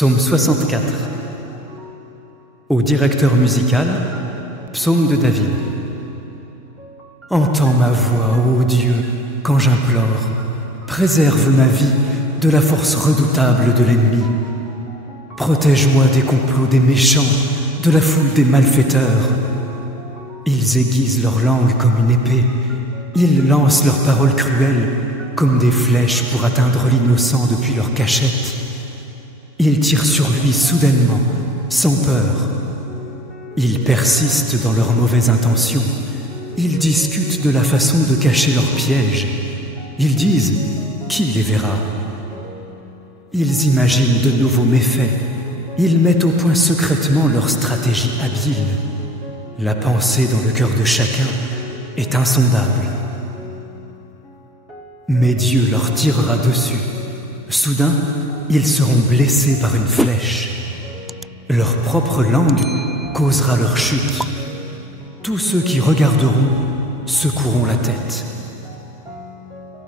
Psaume 64. Au directeur musical, psaume de David. Entends ma voix, ô Dieu, quand j'implore. Préserve ma vie de la force redoutable de l'ennemi. Protège-moi des complots des méchants, de la foule des malfaiteurs. Ils aiguisent leur langue comme une épée. Ils lancent leurs paroles cruelles comme des flèches pour atteindre l'innocent depuis leur cachette. Ils tirent sur lui soudainement, sans peur. Ils persistent dans leurs mauvaises intentions. Ils discutent de la façon de cacher leurs pièges. Ils disent « Qui les verra ?» Ils imaginent de nouveaux méfaits. Ils mettent au point secrètement leur stratégie habile. La pensée dans le cœur de chacun est insondable. Mais Dieu leur tirera dessus. Soudain, ils seront blessés par une flèche. Leur propre langue causera leur chute. Tous ceux qui regarderont secoueront la tête.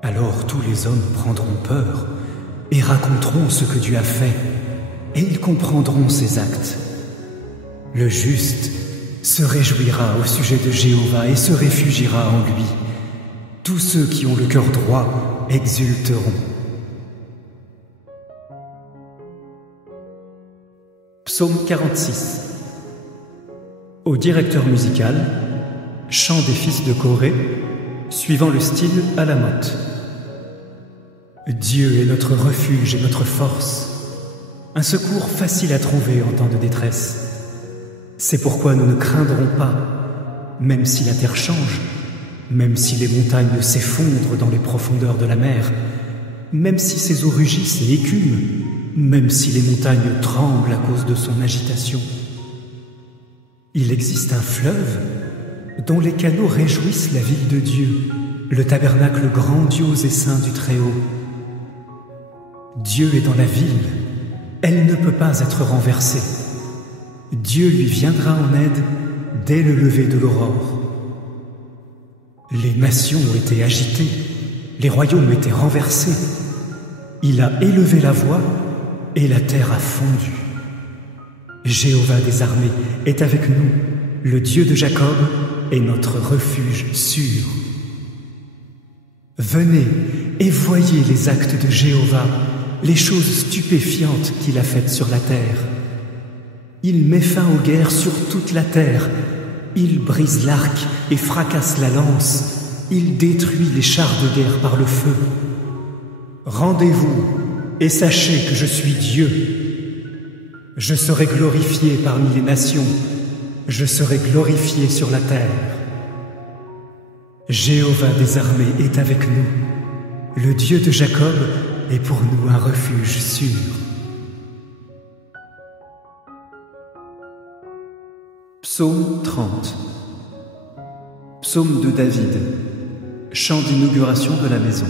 Alors tous les hommes prendront peur et raconteront ce que Dieu a fait, et ils comprendront ses actes. Le juste se réjouira au sujet de Jéhovah et se réfugiera en lui. Tous ceux qui ont le cœur droit exulteront. Psaume 46. Au directeur musical, chant des fils de Corée, suivant le style à la motte. Dieu est notre refuge et notre force, un secours facile à trouver en temps de détresse. C'est pourquoi nous ne craindrons pas, même si la terre change, même si les montagnes s'effondrent dans les profondeurs de la mer, même si ses eaux rugissent et écument, même si les montagnes tremblent à cause de son agitation. Il existe un fleuve dont les canaux réjouissent la ville de Dieu, le tabernacle grandiose et saint du Très-Haut. Dieu est dans la ville, elle ne peut pas être renversée. Dieu lui viendra en aide dès le lever de l'aurore. Les nations ont été agitées, les royaumes étaient renversés. Il a élevé la voix et la terre a fondu. Jéhovah des armées est avec nous, le Dieu de Jacob est notre refuge sûr. Venez et voyez les actes de Jéhovah, les choses stupéfiantes qu'il a faites sur la terre. Il met fin aux guerres sur toute la terre. Il brise l'arc et fracasse la lance. Il détruit les chars de guerre par le feu. Rendez-vous et sachez que je suis Dieu. Je serai glorifié parmi les nations. Je serai glorifié sur la terre. Jéhovah des armées est avec nous. Le Dieu de Jacob est pour nous un refuge sûr. Psaume 30. Psaume de David. Chant d'inauguration de la maison.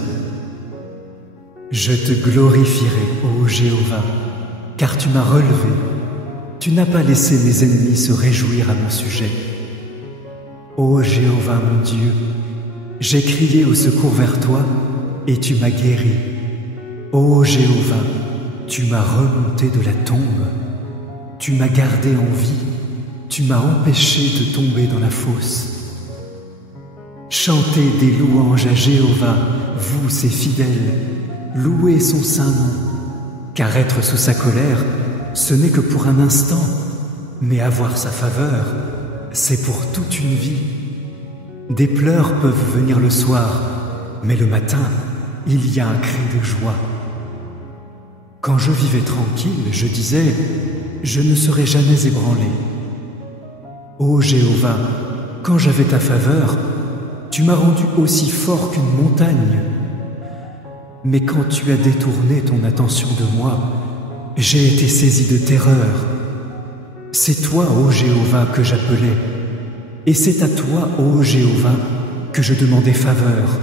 Je te glorifierai, ô Jéhovah, car tu m'as relevé. Tu n'as pas laissé mes ennemis se réjouir à mon sujet. Ô Jéhovah mon Dieu, j'ai crié au secours vers toi et tu m'as guéri. Ô Jéhovah, tu m'as remonté de la tombe. Tu m'as gardé en vie. Tu m'as empêché de tomber dans la fosse. Chantez des louanges à Jéhovah, vous ses fidèles. Louez son saint nom, car être sous sa colère, ce n'est que pour un instant, mais avoir sa faveur, c'est pour toute une vie. Des pleurs peuvent venir le soir, mais le matin, il y a un cri de joie. Quand je vivais tranquille, je disais, je ne serai jamais ébranlé. Ô Jéhovah, quand j'avais ta faveur, tu m'as rendu aussi fort qu'une montagne. Mais quand tu as détourné ton attention de moi, j'ai été saisi de terreur. C'est toi, ô Jéhovah, que j'appelais, et c'est à toi, ô Jéhovah, que je demandais faveur.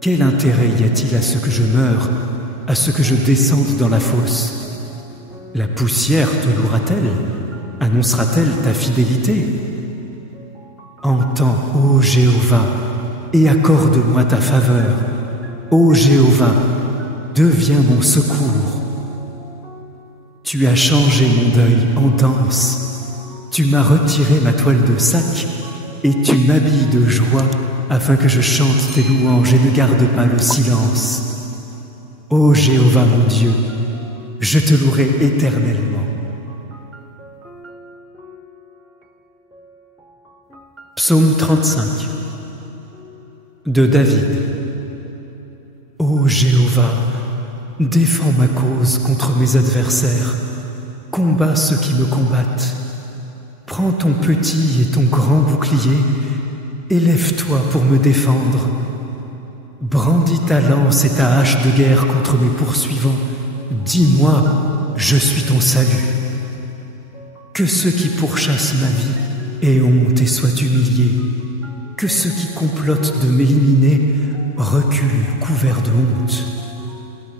Quel intérêt y a-t-il à ce que je meure, à ce que je descende dans la fosse? La poussière te louera-t-elle? Annoncera-t-elle ta fidélité? Entends, ô Jéhovah, et accorde-moi ta faveur. Ô Jéhovah, deviens mon secours. Tu as changé mon deuil en danse. Tu m'as retiré ma toile de sac et tu m'habilles de joie afin que je chante tes louanges et ne garde pas le silence. Ô Jéhovah mon Dieu, je te louerai éternellement. Psaume 35 de David. Ô Jéhovah, défends ma cause contre mes adversaires, combats ceux qui me combattent. Prends ton petit et ton grand bouclier, élève-toi pour me défendre. Brandis ta lance et ta hache de guerre contre mes poursuivants. Dis-moi, je suis ton salut. Que ceux qui pourchassent ma vie aient honte et soient humiliés. Que ceux qui complotent de m'éliminer reculent couverts de honte.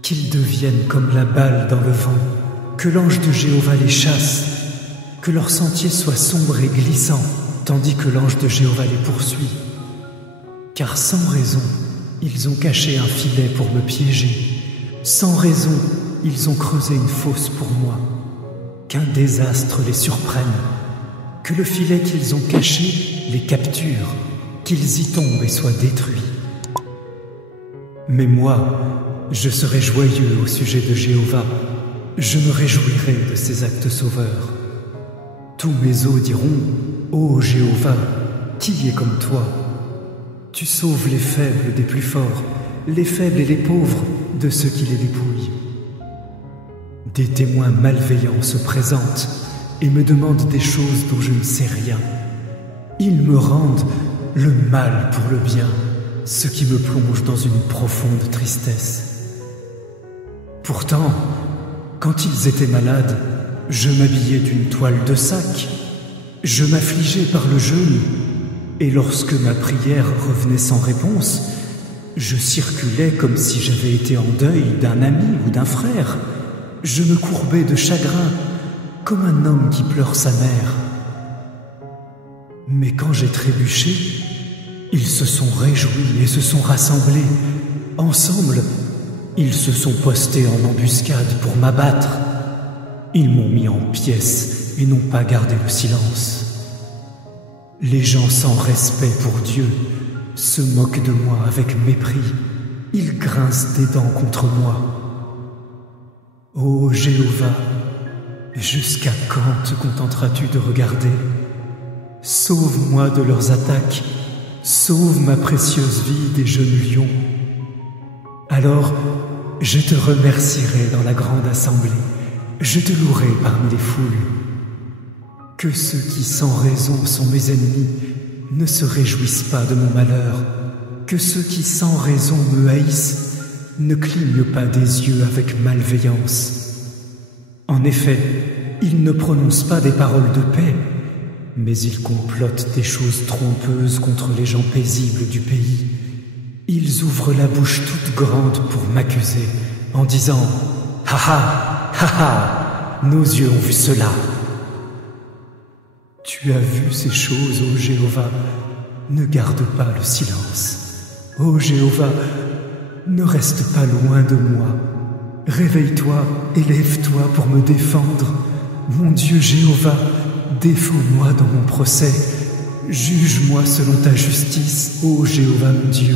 Qu'ils deviennent comme la balle dans le vent, que l'ange de Jéhovah les chasse, que leur sentier soit sombre et glissant, tandis que l'ange de Jéhovah les poursuit. Car sans raison, ils ont caché un filet pour me piéger. Sans raison, ils ont creusé une fosse pour moi. Qu'un désastre les surprenne, que le filet qu'ils ont caché les capture, qu'ils y tombent et soient détruits. Mais moi, je serai joyeux au sujet de Jéhovah, je me réjouirai de ses actes sauveurs. Tous mes os diront, ô Jéhovah, qui est comme toi? Tu sauves les faibles des plus forts, les faibles et les pauvres de ceux qui les dépouillent. Des témoins malveillants se présentent et me demandent des choses dont je ne sais rien. Ils me rendent le mal pour le bien, ce qui me plonge dans une profonde tristesse. Pourtant, quand ils étaient malades, je m'habillais d'une toile de sac, je m'affligeais par le jeûne, et lorsque ma prière revenait sans réponse, je circulais comme si j'avais été en deuil d'un ami ou d'un frère. Je me courbais de chagrin, comme un homme qui pleure sa mère. Mais quand j'ai trébuché, ils se sont réjouis et se sont rassemblés. Ensemble, ils se sont postés en embuscade pour m'abattre. Ils m'ont mis en pièces et n'ont pas gardé le silence. Les gens sans respect pour Dieu se moquent de moi avec mépris. Ils grincent des dents contre moi. Ô Jéhovah, jusqu'à quand te contenteras-tu de regarder? Sauve-moi de leurs attaques, sauve ma précieuse vie des jeunes lions. Alors, je te remercierai dans la grande assemblée, je te louerai parmi les foules. Que ceux qui sans raison sont mes ennemis ne se réjouissent pas de mon malheur, que ceux qui sans raison me haïssent ne clignent pas des yeux avec malveillance. En effet, ils ne prononcent pas des paroles de paix, mais ils complotent des choses trompeuses contre les gens paisibles du pays. Ils ouvrent la bouche toute grande pour m'accuser, en disant « Ha ha, ha ha, nos yeux ont vu cela !» Tu as vu ces choses, ô Jéhovah, ne garde pas le silence. Ô Jéhovah, ne reste pas loin de moi. Réveille-toi, élève-toi pour me défendre. Mon Dieu Jéhovah, défends-moi dans mon procès. Juge-moi selon ta justice, ô Jéhovah mon Dieu.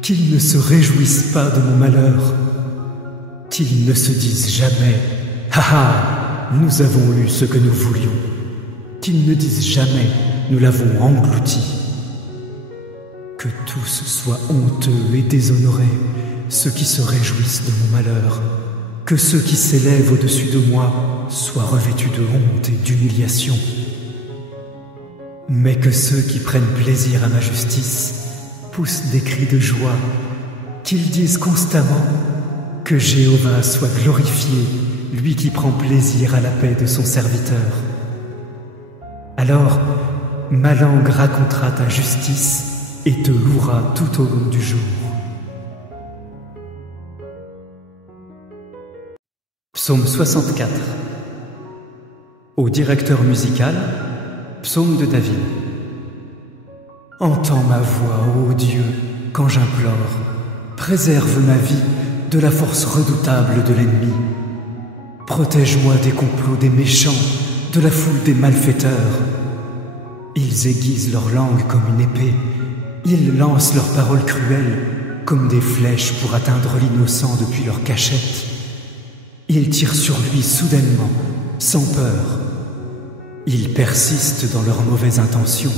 Qu'ils ne se réjouissent pas de mon malheur. Qu'ils ne se disent jamais « Ha ha, nous avons eu ce que nous voulions ». Qu'ils ne disent jamais « Nous l'avons englouti ». Que tous soient honteux et déshonorés, ceux qui se réjouissent de mon malheur. Que ceux qui s'élèvent au-dessus de moi soient revêtus de honte et d'humiliation. Mais que ceux qui prennent plaisir à ma justice poussent des cris de joie, qu'ils disent constamment que Jéhovah soit glorifié, lui qui prend plaisir à la paix de son serviteur. Alors, ma langue racontera ta justice et te louera tout au long du jour. Psaume 64. Au directeur musical, psaume de David. Entends ma voix, ô Dieu, quand j'implore. Préserve ma vie de la force redoutable de l'ennemi. Protège-moi des complots des méchants, de la foule des malfaiteurs. Ils aiguisent leur langue comme une épée, ils lancent leurs paroles cruelles comme des flèches pour atteindre l'innocent depuis leur cachette. Ils tirent sur lui soudainement, sans peur. Ils persistent dans leurs mauvaises intentions.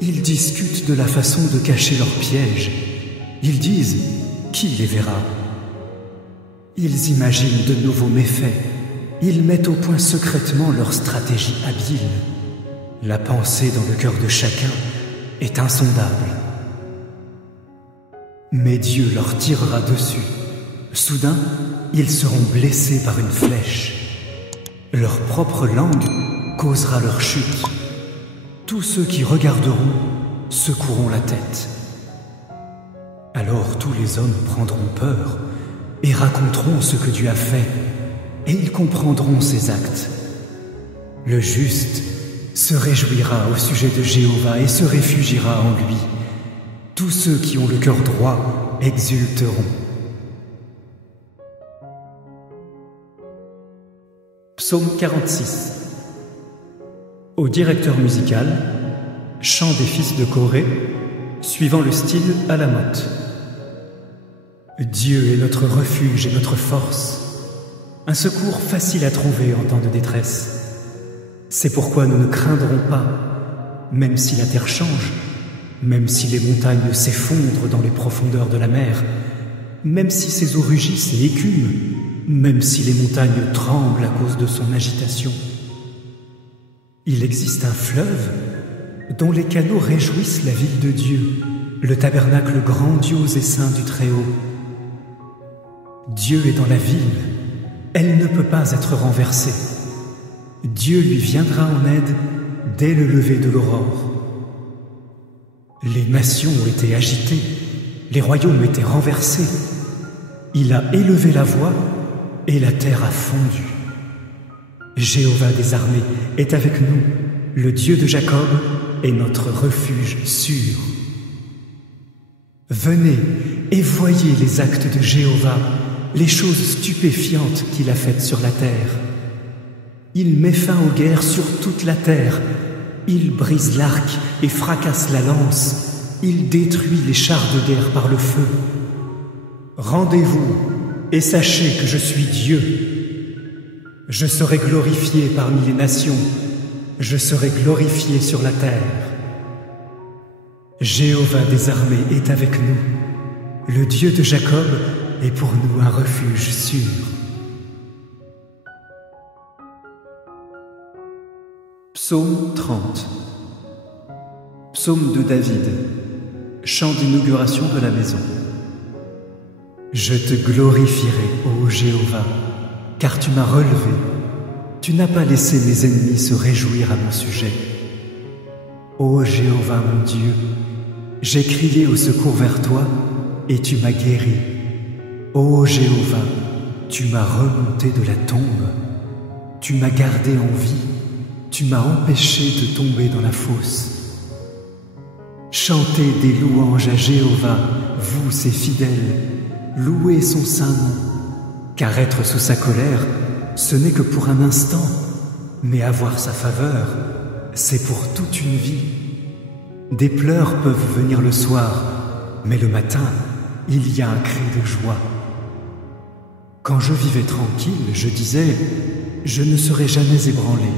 Ils discutent de la façon de cacher leurs pièges. Ils disent « Qui les verra ?» Ils imaginent de nouveaux méfaits. Ils mettent au point secrètement leur stratégie habile. La pensée dans le cœur de chacun est insondable. Mais Dieu leur tirera dessus. Soudain, ils seront blessés par une flèche. Leur propre langue causera leur chute. Tous ceux qui regarderont secoueront la tête. Alors tous les hommes prendront peur et raconteront ce que Dieu a fait, et ils comprendront ses actes. Le juste se réjouira au sujet de Jéhovah et se réfugiera en lui. Tous ceux qui ont le cœur droit exulteront. Psaume 46. Au directeur musical, chant des fils de Corée, suivant le style à la motte. Dieu est notre refuge et notre force, un secours facile à trouver en temps de détresse. C'est pourquoi nous ne craindrons pas, même si la terre change, même si les montagnes s'effondrent dans les profondeurs de la mer, même si ses eaux rugissent et écument, même si les montagnes tremblent à cause de son agitation. Il existe un fleuve dont les canaux réjouissent la ville de Dieu, le tabernacle grandiose et saint du Très-Haut. Dieu est dans la ville, elle ne peut pas être renversée. Dieu lui viendra en aide dès le lever de l'aurore. Les nations ont été agitées, les royaumes étaient renversés. Il a élevé la voix et la terre a fondu. Jéhovah des armées est avec nous, le Dieu de Jacob est notre refuge sûr. Venez et voyez les actes de Jéhovah, les choses stupéfiantes qu'il a faites sur la terre. Il met fin aux guerres sur toute la terre. Il brise l'arc et fracasse la lance. Il détruit les chars de guerre par le feu. Rendez-vous et sachez que je suis Dieu. Je serai glorifié parmi les nations. Je serai glorifié sur la terre. Jéhovah des armées est avec nous. Le Dieu de Jacob est pour nous un refuge sûr. Psaume 30. Psaume de David. Chant d'inauguration de la maison. Je te glorifierai, ô Jéhovah, car tu m'as relevé. Tu n'as pas laissé mes ennemis se réjouir à mon sujet. Ô Jéhovah mon Dieu, j'ai crié au secours vers toi, et tu m'as guéri. Ô Jéhovah, tu m'as remonté de la tombe. Tu m'as gardé en vie. Tu m'as empêché de tomber dans la fosse. Chantez des louanges à Jéhovah, vous ses fidèles. Louez son saint nom, car être sous sa colère, ce n'est que pour un instant, mais avoir sa faveur, c'est pour toute une vie. Des pleurs peuvent venir le soir, mais le matin, il y a un cri de joie. Quand je vivais tranquille, je disais, je ne serai jamais ébranlé.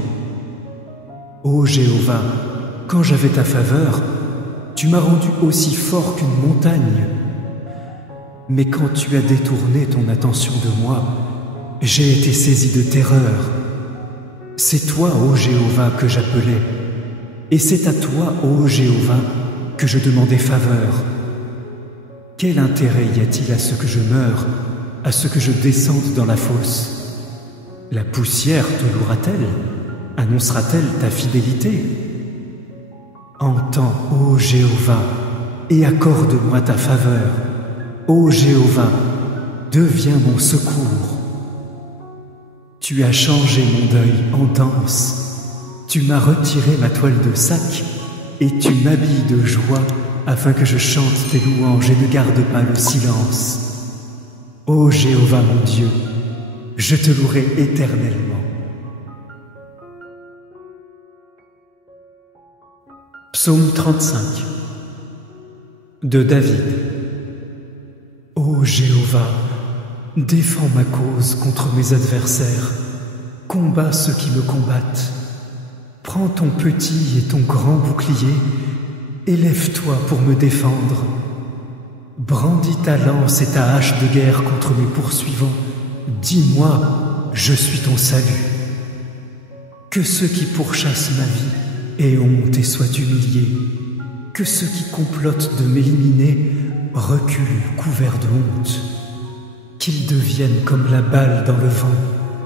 Ô Jéhovah, quand j'avais ta faveur, tu m'as rendu aussi fort qu'une montagne. Mais quand tu as détourné ton attention de moi, j'ai été saisi de terreur. C'est toi, ô Jéhovah, que j'appelais, et c'est à toi, ô Jéhovah, que je demandais faveur. Quel intérêt y a-t-il à ce que je meure, à ce que je descende dans la fosse? La poussière te louera-t-elle? Annoncera-t-elle ta fidélité? Entends, ô Jéhovah, et accorde-moi ta faveur. Ô Jéhovah, deviens mon secours. Tu as changé mon deuil en danse. Tu m'as retiré ma toile de sac et tu m'habilles de joie afin que je chante tes louanges et ne garde pas le silence. Ô Jéhovah mon Dieu, je te louerai éternellement. Psaume 35 de David. Ô Jéhovah, défends ma cause contre mes adversaires, combats ceux qui me combattent. Prends ton petit et ton grand bouclier, élève-toi pour me défendre. Brandis ta lance et ta hache de guerre contre mes poursuivants. Dis-moi, je suis ton salut. Que ceux qui pourchassent ma vie aient honte et soient humiliés. Que ceux qui complotent de m'éliminer reculent couverts de honte. Qu'ils deviennent comme la balle dans le vent,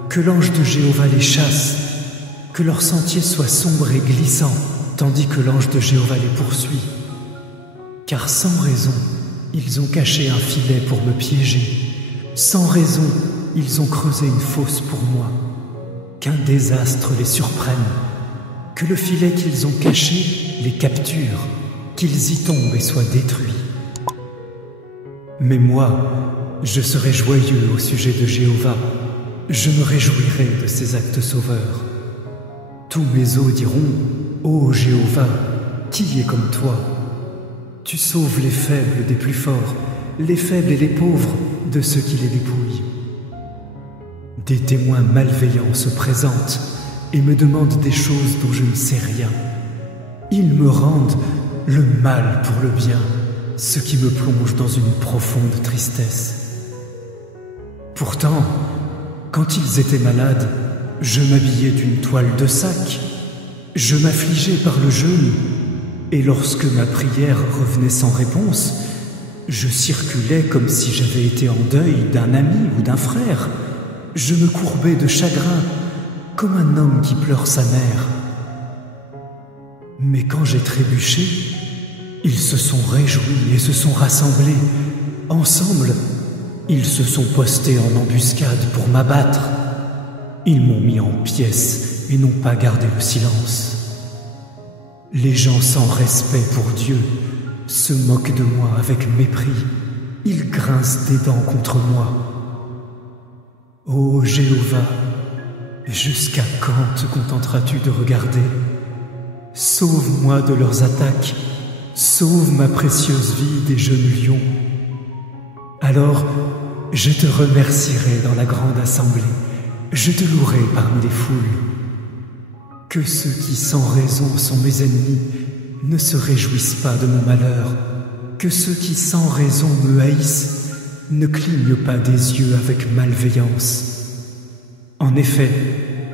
que l'ange de Jéhovah les chasse, que leur sentier soit sombre et glissant, tandis que l'ange de Jéhovah les poursuit. Car sans raison, ils ont caché un filet pour me piéger. Sans raison, ils ont creusé une fosse pour moi. Qu'un désastre les surprenne, que le filet qu'ils ont caché les capture, qu'ils y tombent et soient détruits. Mais moi, je serai joyeux au sujet de Jéhovah, je me réjouirai de ses actes sauveurs. Tous mes os diront, ô Jéhovah, qui est comme toi? Tu sauves les faibles des plus forts, les faibles et les pauvres de ceux qui les dépouillent. Des témoins malveillants se présentent et me demandent des choses dont je ne sais rien. Ils me rendent le mal pour le bien, ce qui me plonge dans une profonde tristesse. Pourtant, quand ils étaient malades, je m'habillais d'une toile de sac, je m'affligeais par le jeûne, et lorsque ma prière revenait sans réponse, je circulais comme si j'avais été en deuil d'un ami ou d'un frère. Je me courbais de chagrin, comme un homme qui pleure sa mère. Mais quand j'ai trébuché, ils se sont réjouis et se sont rassemblés. Ensemble, ils se sont postés en embuscade pour m'abattre. Ils m'ont mis en pièces et n'ont pas gardé le silence. Les gens sans respect pour Dieu se moquent de moi avec mépris. Ils grincent des dents contre moi. Ô Jéhovah, jusqu'à quand te contenteras-tu de regarder? Sauve-moi de leurs attaques, sauve ma précieuse vie des jeunes lions. Alors, je te remercierai dans la grande assemblée, je te louerai parmi les foules. Que ceux qui sans raison sont mes ennemis ne se réjouissent pas de mon malheur, que ceux qui sans raison me haïssent ne clignent pas des yeux avec malveillance. En effet,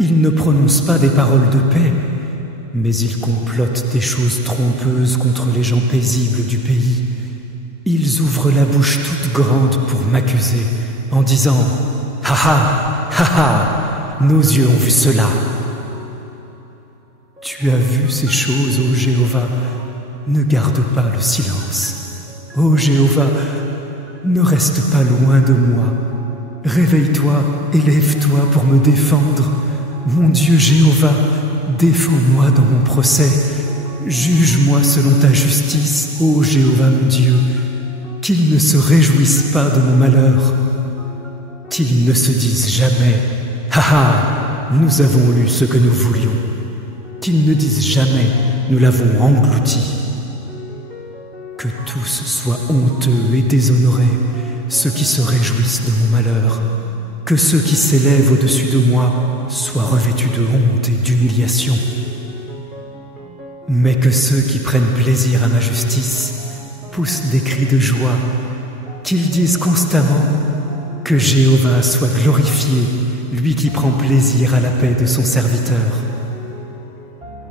ils ne prononcent pas des paroles de paix, mais ils complotent des choses trompeuses contre les gens paisibles du pays. Ils ouvrent la bouche toute grande pour m'accuser, en disant « Ha ha, ha ha, nos yeux ont vu cela !» Tu as vu ces choses, ô Jéhovah, ne garde pas le silence. Ô Jéhovah, ne reste pas loin de moi. Réveille-toi, élève-toi pour me défendre. Mon Dieu Jéhovah, défends-moi dans mon procès. Juge-moi selon ta justice, ô Jéhovah mon Dieu. Qu'ils ne se réjouissent pas de mon malheur. Qu'ils ne se disent jamais « Ha ha, nous avons eu ce que nous voulions ». Qu'ils ne disent jamais « Nous l'avons englouti ». Que tous soient honteux et déshonorés, ceux qui se réjouissent de mon malheur. Que ceux qui s'élèvent au-dessus de moi soient revêtus de honte et d'humiliation. Mais que ceux qui prennent plaisir à ma justice poussent des cris de joie, qu'ils disent constamment que Jéhovah soit glorifié, lui qui prend plaisir à la paix de son serviteur.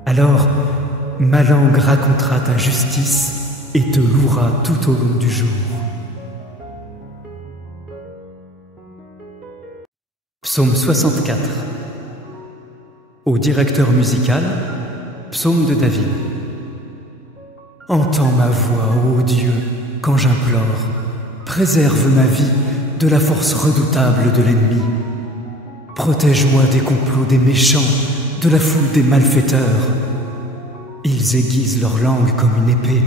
Alors, ma langue racontera ta justice et te louera tout au long du jour. Psaume 64. Au directeur musical, psaume de David. Entends ma voix, ô Dieu, quand j'implore. Préserve ma vie de la force redoutable de l'ennemi. Protège-moi des complots des méchants, de la foule des malfaiteurs. Ils aiguisent leur langue comme une épée.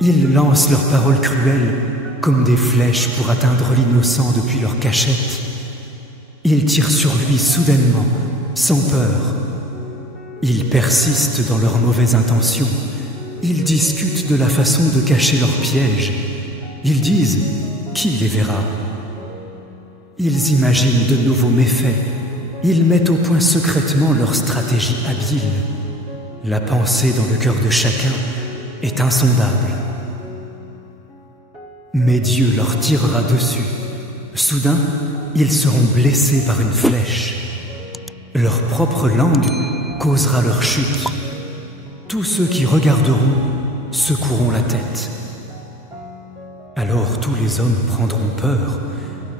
Ils lancent leurs paroles cruelles comme des flèches pour atteindre l'innocent depuis leur cachette. Ils tirent sur lui soudainement, sans peur. Ils persistent dans leurs mauvaises intentions. Ils discutent de la façon de cacher leurs pièges. Ils disent « Qui les verra ?» Ils imaginent de nouveaux méfaits. Ils mettent au point secrètement leur stratégie habile. La pensée dans le cœur de chacun est insondable. Mais Dieu leur tirera dessus. Soudain, ils seront blessés par une flèche. Leur propre langue causera leur chute. Tous ceux qui regarderont secoueront la tête. Alors tous les hommes prendront peur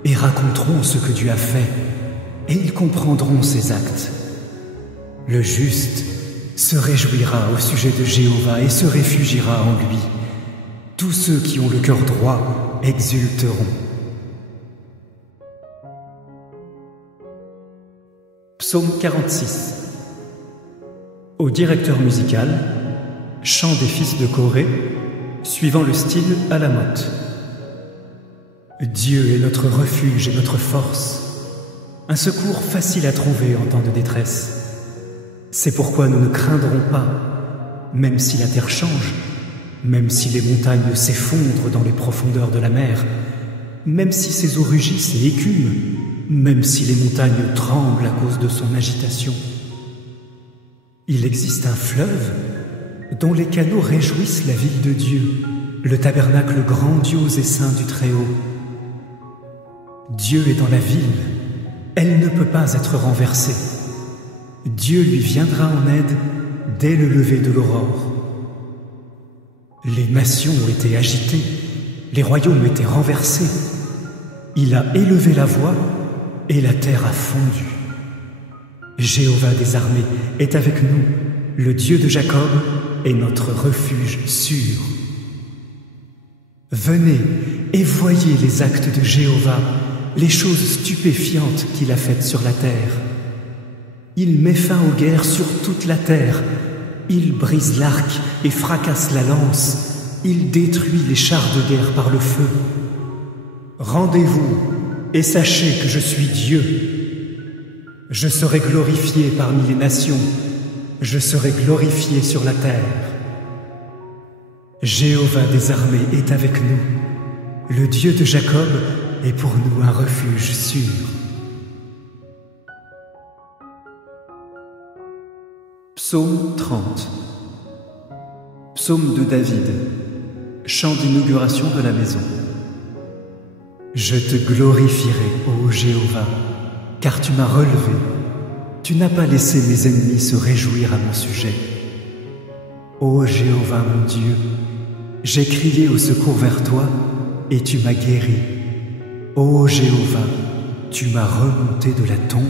et raconteront ce que Dieu a fait, et ils comprendront ses actes. Le juste se réjouira au sujet de Jéhovah et se réfugiera en lui. Tous ceux qui ont le cœur droit exulteront. Psaume 46. Au directeur musical, chant des fils de Corée, suivant le style à la motte. Dieu est notre refuge et notre force, un secours facile à trouver en temps de détresse. C'est pourquoi nous ne craindrons pas, même si la terre change, même si les montagnes s'effondrent dans les profondeurs de la mer, même si ses eaux rugissent et écument, même si les montagnes tremblent à cause de son agitation. Il existe un fleuve dont les canaux réjouissent la ville de Dieu, le tabernacle grandiose et saint du Très-Haut. Dieu est dans la ville, elle ne peut pas être renversée. Dieu lui viendra en aide dès le lever de l'aurore. Les nations ont été agitées, les royaumes étaient renversés. Il a élevé la voix et la terre a fondu. Jéhovah des armées est avec nous, le Dieu de Jacob est notre refuge sûr. Venez et voyez les actes de Jéhovah, les choses stupéfiantes qu'il a faites sur la terre. Il met fin aux guerres sur toute la terre. Il brise l'arc et fracasse la lance. Il détruit les chars de guerre par le feu. Rendez-vous et sachez que je suis Dieu. Je serai glorifié parmi les nations. Je serai glorifié sur la terre. Jéhovah des armées est avec nous. Le Dieu de Jacob est pour nous un refuge sûr. Psaume 30. Psaume de David. Chant d'inauguration de la maison. Je te glorifierai, ô Jéhovah, car tu m'as relevé. Tu n'as pas laissé mes ennemis se réjouir à mon sujet. Ô Jéhovah mon Dieu, j'ai crié au secours vers toi et tu m'as guéri. Ô Jéhovah, tu m'as remonté de la tombe.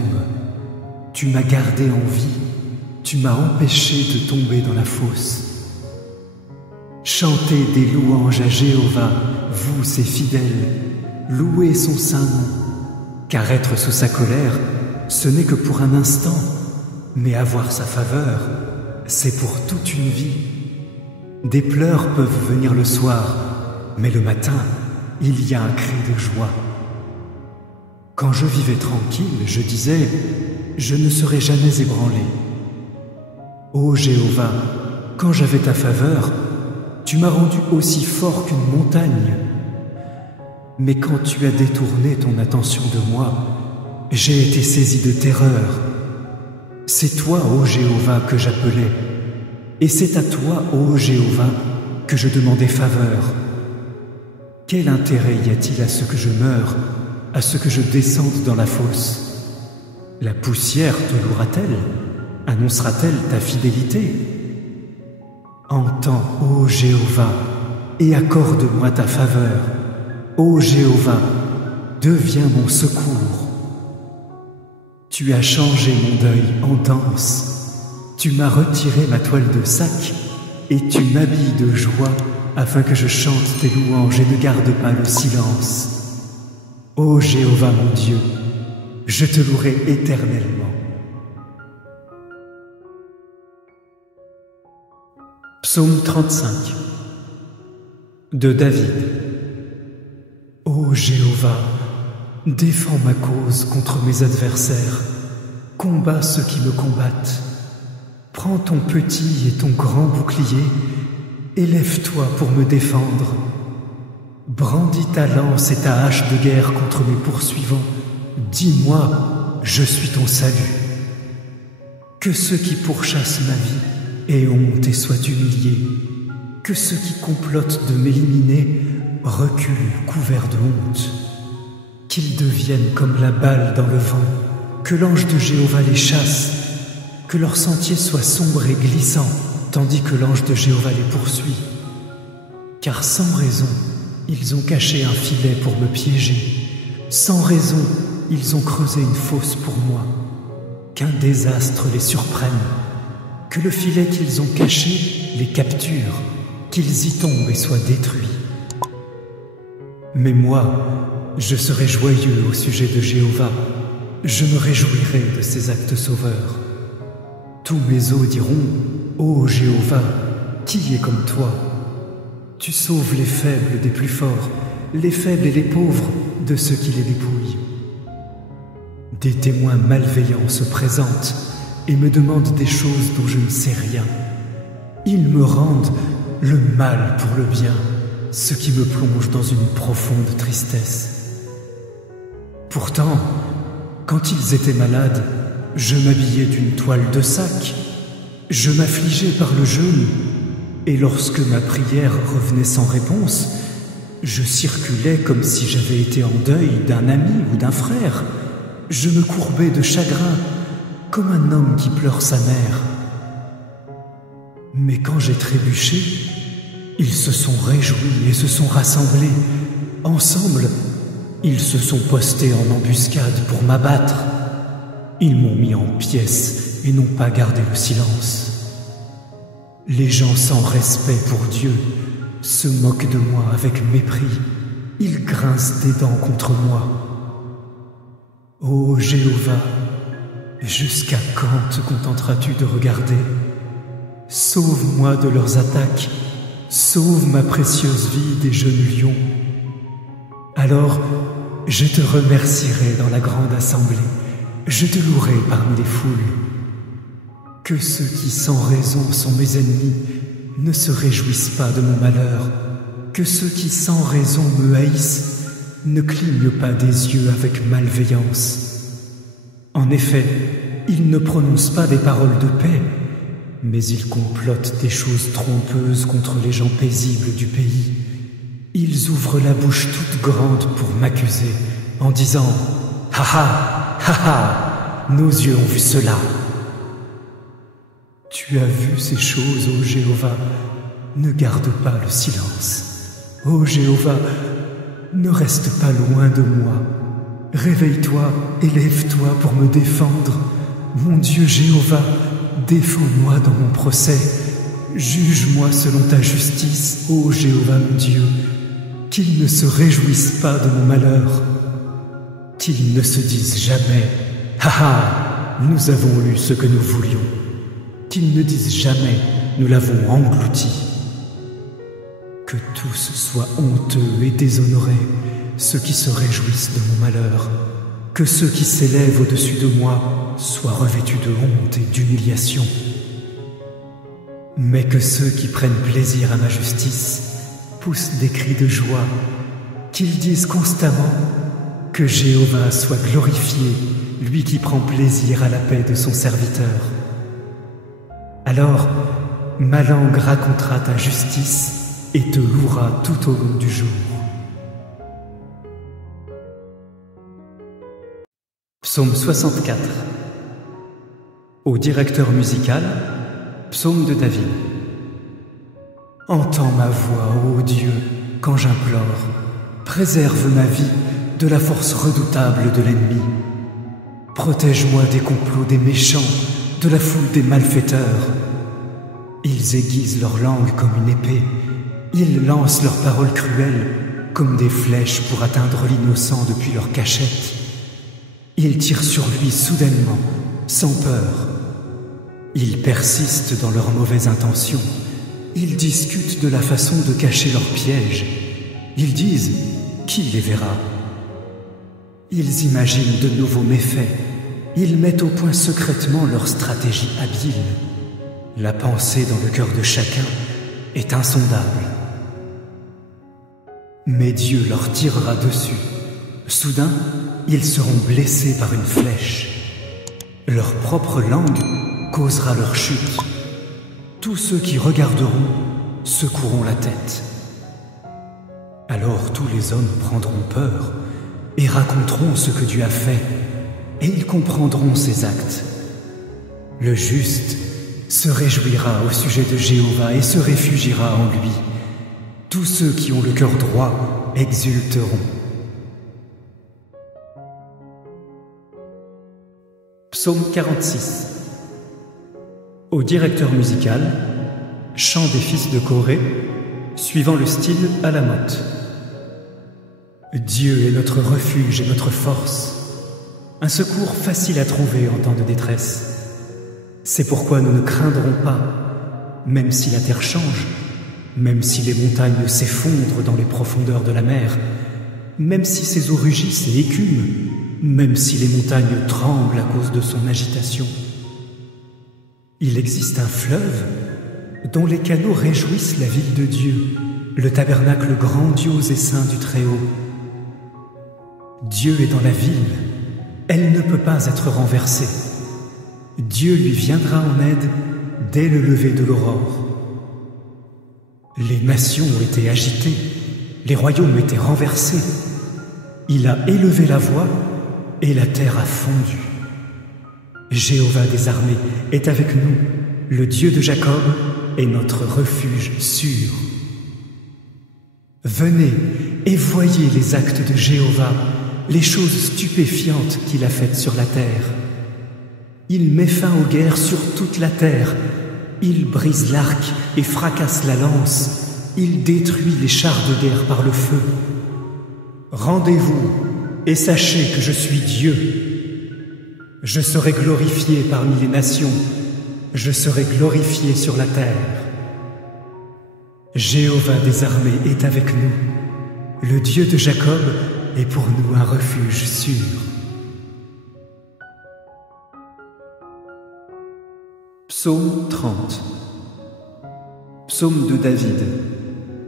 Tu m'as gardé en vie. Tu m'as empêché de tomber dans la fosse. Chantez des louanges à Jéhovah, vous ses fidèles. Louez son saint nom, car être sous sa colère, ce n'est que pour un instant, mais avoir sa faveur, c'est pour toute une vie. Des pleurs peuvent venir le soir, mais le matin, il y a un cri de joie. Quand je vivais tranquille, je disais, je ne serai jamais ébranlé. Ô Jéhovah, quand j'avais ta faveur, tu m'as rendu aussi fort qu'une montagne. Mais quand tu as détourné ton attention de moi, j'ai été saisi de terreur. C'est toi, ô Jéhovah, que j'appelais, et c'est à toi, ô Jéhovah, que je demandais faveur. Quel intérêt y a-t-il à ce que je meure, à ce que je descende dans la fosse? La poussière te louera-t-elle? Annoncera-t-elle ta fidélité? Entends, ô Jéhovah, et accorde-moi ta faveur. Ô Jéhovah, deviens mon secours. Tu as changé mon deuil en danse. Tu m'as retiré ma toile de sac et tu m'habilles de joie afin que je chante tes louanges et ne garde pas le silence. Ô Jéhovah mon Dieu, je te louerai éternellement. Psaume 35 de David. Ô Jéhovah, Défends ma cause contre mes adversaires. Combats ceux qui me combattent. Prends ton petit et ton grand bouclier. Élève-toi pour me défendre. Brandis ta lance et ta hache de guerre contre mes poursuivants. Dis-moi, je suis ton salut. Que ceux qui pourchassent ma vie aient honte et soient humiliés. Que ceux qui complotent de m'éliminer reculent couverts de honte. Qu'ils deviennent comme la balle dans le vent, que l'ange de Jéhovah les chasse, que leur sentier soit sombre et glissant, tandis que l'ange de Jéhovah les poursuit. Car sans raison, ils ont caché un filet pour me piéger. Sans raison, ils ont creusé une fosse pour moi. Qu'un désastre les surprenne, que le filet qu'ils ont caché les capture, qu'ils y tombent et soient détruits. Mais moi, je serai joyeux au sujet de Jéhovah, je me réjouirai de ses actes sauveurs. Tous mes os diront, ô Jéhovah, qui est comme toi? Tu sauves les faibles des plus forts, les faibles et les pauvres de ceux qui les dépouillent. Des témoins malveillants se présentent et me demandent des choses dont je ne sais rien. Ils me rendent le mal pour le bien, ce qui me plonge dans une profonde tristesse. Pourtant, quand ils étaient malades, je m'habillais d'une toile de sac, je m'affligeais par le jeûne, et lorsque ma prière revenait sans réponse, je circulais comme si j'avais été en deuil d'un ami ou d'un frère. Je me courbais de chagrin, comme un homme qui pleure sa mère. Mais quand j'ai trébuché, ils se sont réjouis et se sont rassemblés. Ensemble, ils se sont postés en embuscade pour m'abattre. Ils m'ont mis en pièces et n'ont pas gardé le silence. Les gens sans respect pour Dieu se moquent de moi avec mépris. Ils grincent des dents contre moi. Ô Jéhovah, jusqu'à quand te contenteras-tu de regarder? Sauve-moi de leurs attaques, sauve ma précieuse vie des jeunes lions. Alors, je te remercierai dans la grande assemblée, je te louerai parmi les foules. Que ceux qui sans raison sont mes ennemis ne se réjouissent pas de mon malheur, que ceux qui sans raison me haïssent ne clignent pas des yeux avec malveillance. En effet, ils ne prononcent pas des paroles de paix, mais ils complotent des choses trompeuses contre les gens paisibles du pays. Ils ouvrent la bouche toute grande pour m'accuser, en disant « Ha ha, ha ha, nos yeux ont vu cela !» Tu as vu ces choses, ô Jéhovah, ne garde pas le silence. Ô Jéhovah, ne reste pas loin de moi. Réveille-toi et lève-toi pour me défendre. Mon Dieu Jéhovah, défends-moi dans mon procès. Juge-moi selon ta justice, ô Jéhovah mon Dieu. Qu'ils ne se réjouissent pas de mon malheur. Qu'ils ne se disent jamais « Ha ha, nous avons eu ce que nous voulions ». Qu'ils ne disent jamais « Nous l'avons englouti ». Que tous soient honteux et déshonorés, ceux qui se réjouissent de mon malheur. Que ceux qui s'élèvent au-dessus de moi soient revêtus de honte et d'humiliation. Mais que ceux qui prennent plaisir à ma justice poussent des cris de joie, qu'ils disent constamment que Jéhovah soit glorifié, lui qui prend plaisir à la paix de son serviteur. Alors, ma langue racontera ta justice et te louera tout au long du jour. Psaume 64. Au directeur musical, psaume de David. Entends ma voix, ô Dieu, quand j'implore. Préserve ma vie de la force redoutable de l'ennemi. Protège-moi des complots des méchants, de la foule des malfaiteurs. Ils aiguisent leur langue comme une épée. Ils lancent leurs paroles cruelles comme des flèches pour atteindre l'innocent depuis leur cachette. Ils tirent sur lui soudainement, sans peur. Ils persistent dans leurs mauvaises intentions. Ils discutent de la façon de cacher leurs pièges. Ils disent « Qui les verra ?» Ils imaginent de nouveaux méfaits. Ils mettent au point secrètement leur stratégie habile. La pensée dans le cœur de chacun est insondable. Mais Dieu leur tirera dessus. Soudain, ils seront blessés par une flèche. Leur propre langue causera leur chute. Tous ceux qui regarderont secoueront la tête. Alors tous les hommes prendront peur et raconteront ce que Dieu a fait, et ils comprendront ses actes. Le juste se réjouira au sujet de Jéhovah et se réfugiera en lui. Tous ceux qui ont le cœur droit exulteront. Psaume 46. Au directeur musical, chant des fils de Corée, suivant le style à la motte. Dieu est notre refuge et notre force, un secours facile à trouver en temps de détresse. C'est pourquoi nous ne craindrons pas, même si la terre change, même si les montagnes s'effondrent dans les profondeurs de la mer, même si ses eaux rugissent et écument, même si les montagnes tremblent à cause de son agitation. Il existe un fleuve dont les canaux réjouissent la ville de Dieu, le tabernacle grandiose et saint du Très-Haut. Dieu est dans la ville, elle ne peut pas être renversée. Dieu lui viendra en aide dès le lever de l'aurore. Les nations ont été agitées, les royaumes étaient renversés. Il a élevé la voix et la terre a fondu. Jéhovah des armées est avec nous, le Dieu de Jacob est notre refuge sûr. Venez et voyez les actes de Jéhovah, les choses stupéfiantes qu'il a faites sur la terre. Il met fin aux guerres sur toute la terre. Il brise l'arc et fracasse la lance. Il détruit les chars de guerre par le feu. Rendez-vous et sachez que je suis Dieu. Je serai glorifié parmi les nations. Je serai glorifié sur la terre. Jéhovah des armées est avec nous. Le Dieu de Jacob est pour nous un refuge sûr. Psaume 30. Psaume de David.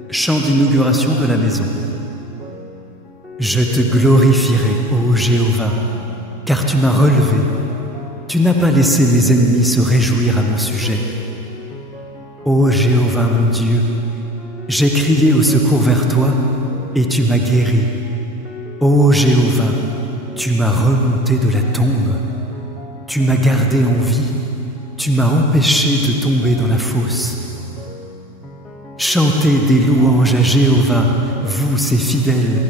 Chant d'inauguration de la maison. Je te glorifierai, ô Jéhovah, car tu m'as relevé. Tu n'as pas laissé mes ennemis se réjouir à mon sujet. Ô Jéhovah mon Dieu, j'ai crié au secours vers toi, et tu m'as guéri. Ô Jéhovah, tu m'as remonté de la tombe. Tu m'as gardé en vie. Tu m'as empêché de tomber dans la fosse. Chantez des louanges à Jéhovah, vous ses fidèles.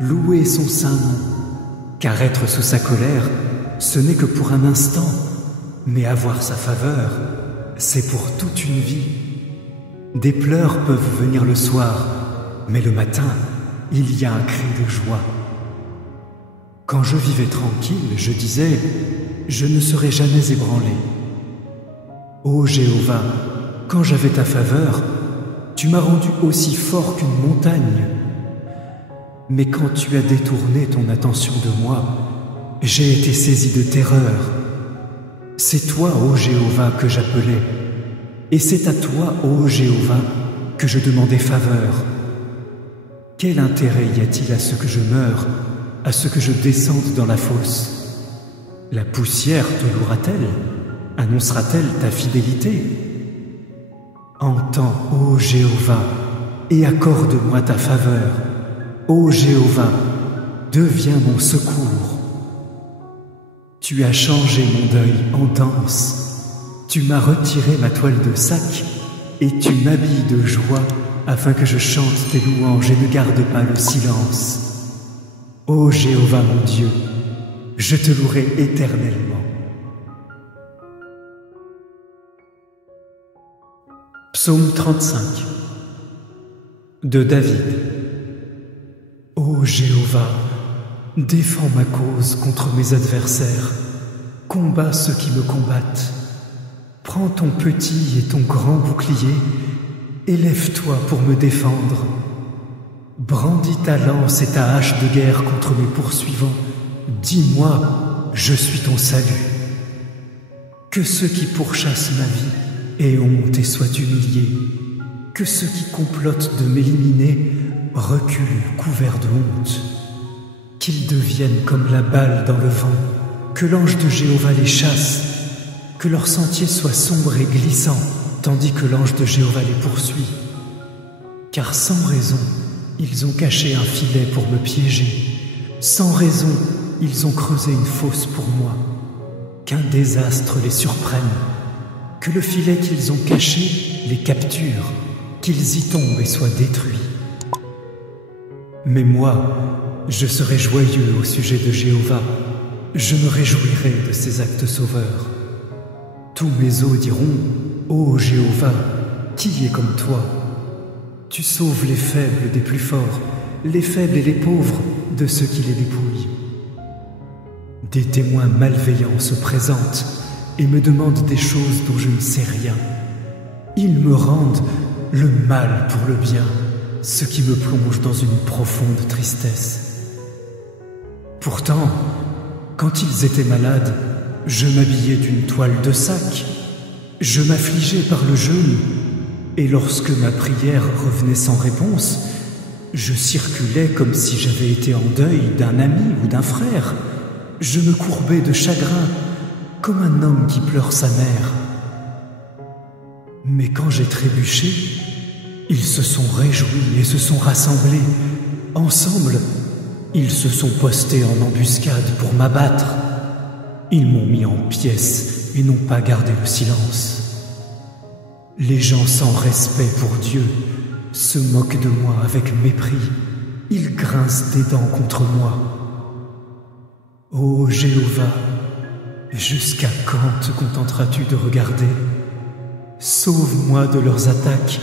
Louez son saint nom, car être sous sa colère, ce n'est que pour un instant, mais avoir sa faveur, c'est pour toute une vie. Des pleurs peuvent venir le soir, mais le matin, il y a un cri de joie. Quand je vivais tranquille, je disais, je ne serai jamais ébranlé. Ô Jéhovah, quand j'avais ta faveur, tu m'as rendu aussi fort qu'une montagne. Mais quand tu as détourné ton attention de moi, j'ai été saisi de terreur. C'est toi, ô Jéhovah, que j'appelais, et c'est à toi, ô Jéhovah, que je demandais faveur. Quel intérêt y a-t-il à ce que je meure, à ce que je descende dans la fosse? La poussière te louera-t-elle? Annoncera-t-elle ta fidélité? Entends, ô Jéhovah, et accorde-moi ta faveur. Ô Jéhovah, deviens mon secours. Tu as changé mon deuil en danse. Tu m'as retiré ma toile de sac et tu m'habilles de joie afin que je chante tes louanges et ne garde pas le silence. Ô Jéhovah mon Dieu, je te louerai éternellement. Psaume 35 de David. Ô Jéhovah, défends ma cause contre mes adversaires, combats ceux qui me combattent. Prends ton petit et ton grand bouclier, élève-toi pour me défendre. Brandis ta lance et ta hache de guerre contre mes poursuivants, dis-moi, je suis ton salut. Que ceux qui pourchassent ma vie aient honte et soient humiliés. Que ceux qui complotent de m'éliminer reculent couverts de honte. Qu'ils deviennent comme la balle dans le vent, que l'ange de Jéhovah les chasse, que leur sentier soit sombre et glissant, tandis que l'ange de Jéhovah les poursuit. Car sans raison, ils ont caché un filet pour me piéger. Sans raison, ils ont creusé une fosse pour moi. Qu'un désastre les surprenne, que le filet qu'ils ont caché les capture, qu'ils y tombent et soient détruits. Mais moi, je serai joyeux au sujet de Jéhovah, je me réjouirai de ses actes sauveurs. Tous mes os diront, ô Jéhovah, qui est comme toi? Tu sauves les faibles des plus forts, les faibles et les pauvres de ceux qui les dépouillent. Des témoins malveillants se présentent et me demandent des choses dont je ne sais rien. Ils me rendent le mal pour le bien, ce qui me plonge dans une profonde tristesse. Pourtant, quand ils étaient malades, je m'habillais d'une toile de sac, je m'affligeais par le jeûne, et lorsque ma prière revenait sans réponse, je circulais comme si j'avais été en deuil d'un ami ou d'un frère. Je me courbais de chagrin, comme un homme qui pleure sa mère. Mais quand j'ai trébuché, ils se sont réjouis et se sont rassemblés. Ensemble, ils se sont postés en embuscade pour m'abattre. Ils m'ont mis en pièces et n'ont pas gardé le silence. Les gens sans respect pour Dieu se moquent de moi avec mépris. Ils grincent des dents contre moi. Ô Jéhovah, jusqu'à quand te contenteras-tu de regarder? Sauve-moi de leurs attaques,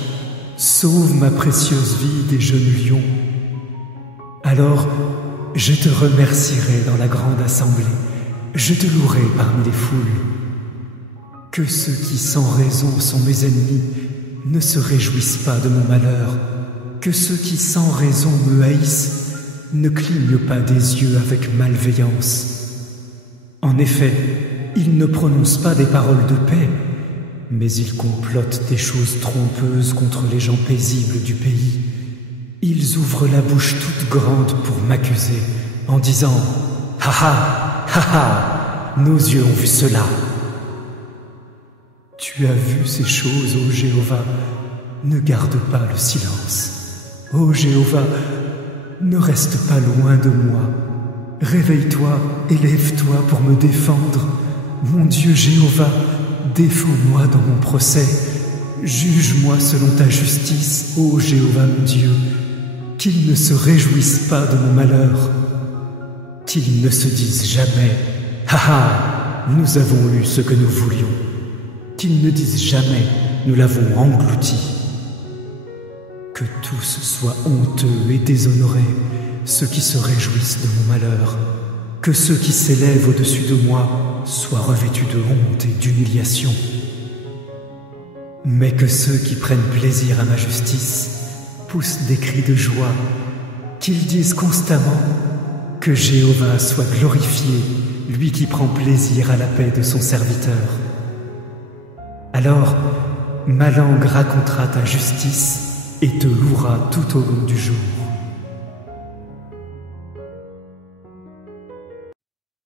sauve ma précieuse vie des jeunes lions. Alors, je te remercierai dans la grande assemblée, je te louerai parmi les foules. Que ceux qui sans raison sont mes ennemis ne se réjouissent pas de mon malheur, que ceux qui sans raison me haïssent ne clignent pas des yeux avec malveillance. En effet, ils ne prononcent pas des paroles de paix, mais ils complotent des choses trompeuses contre les gens paisibles du pays. Ils ouvrent la bouche toute grande pour m'accuser, en disant « Ha ha, ha ha, nos yeux ont vu cela !» Tu as vu ces choses, ô Jéhovah, ne garde pas le silence. Ô Jéhovah, ne reste pas loin de moi. Réveille-toi, élève-toi pour me défendre. Mon Dieu Jéhovah, défends-moi dans mon procès. Juge-moi selon ta justice, ô Jéhovah mon Dieu. Qu'ils ne se réjouissent pas de mon malheur. Qu'ils ne se disent jamais « Ha ha, nous avons eu ce que nous voulions ». Qu'ils ne disent jamais « Nous l'avons englouti ». Que tous soient honteux et déshonorés, ceux qui se réjouissent de mon malheur. Que ceux qui s'élèvent au-dessus de moi soient revêtus de honte et d'humiliation. Mais que ceux qui prennent plaisir à ma justice poussent des cris de joie, qu'ils disent constamment que Jéhovah soit glorifié, lui qui prend plaisir à la paix de son serviteur. Alors, ma langue racontera ta justice et te louera tout au long du jour.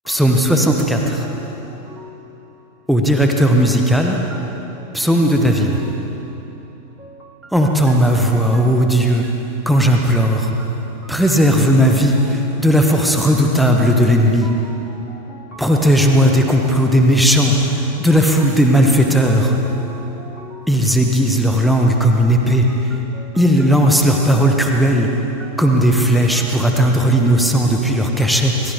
Psaume 64. Au directeur musical, psaume de David. Entends ma voix, ô Dieu, quand j'implore. Préserve ma vie de la force redoutable de l'ennemi. Protège-moi des complots des méchants, de la foule des malfaiteurs. Ils aiguisent leur langue comme une épée. Ils lancent leurs paroles cruelles comme des flèches pour atteindre l'innocent depuis leur cachette.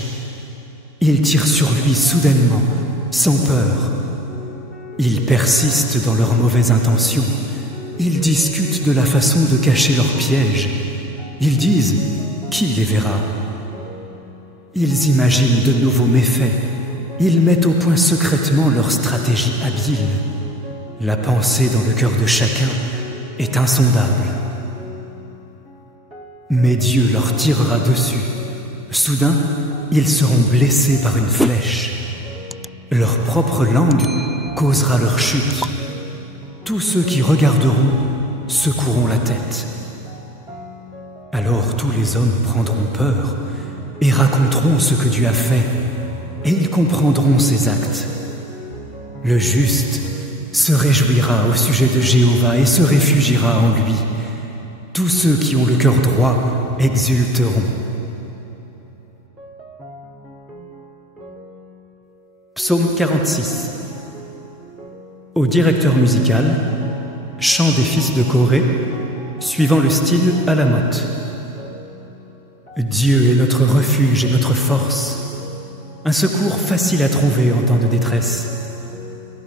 Ils tirent sur lui soudainement, sans peur. Ils persistent dans leurs mauvaises intentions. Ils discutent de la façon de cacher leurs pièges. Ils disent « Qui les verra ?» Ils imaginent de nouveaux méfaits. Ils mettent au point secrètement leur stratégie habile. La pensée dans le cœur de chacun est insondable. Mais Dieu leur tirera dessus. Soudain, ils seront blessés par une flèche. Leur propre langue causera leur chute. Tous ceux qui regarderont secoueront la tête. Alors tous les hommes prendront peur et raconteront ce que Dieu a fait, et ils comprendront ses actes. Le juste se réjouira au sujet de Jéhovah et se réfugiera en lui. Tous ceux qui ont le cœur droit exulteront. Psaume 46. Au directeur musical, chant des fils de Corée, suivant le style à la motte. Dieu est notre refuge et notre force, un secours facile à trouver en temps de détresse.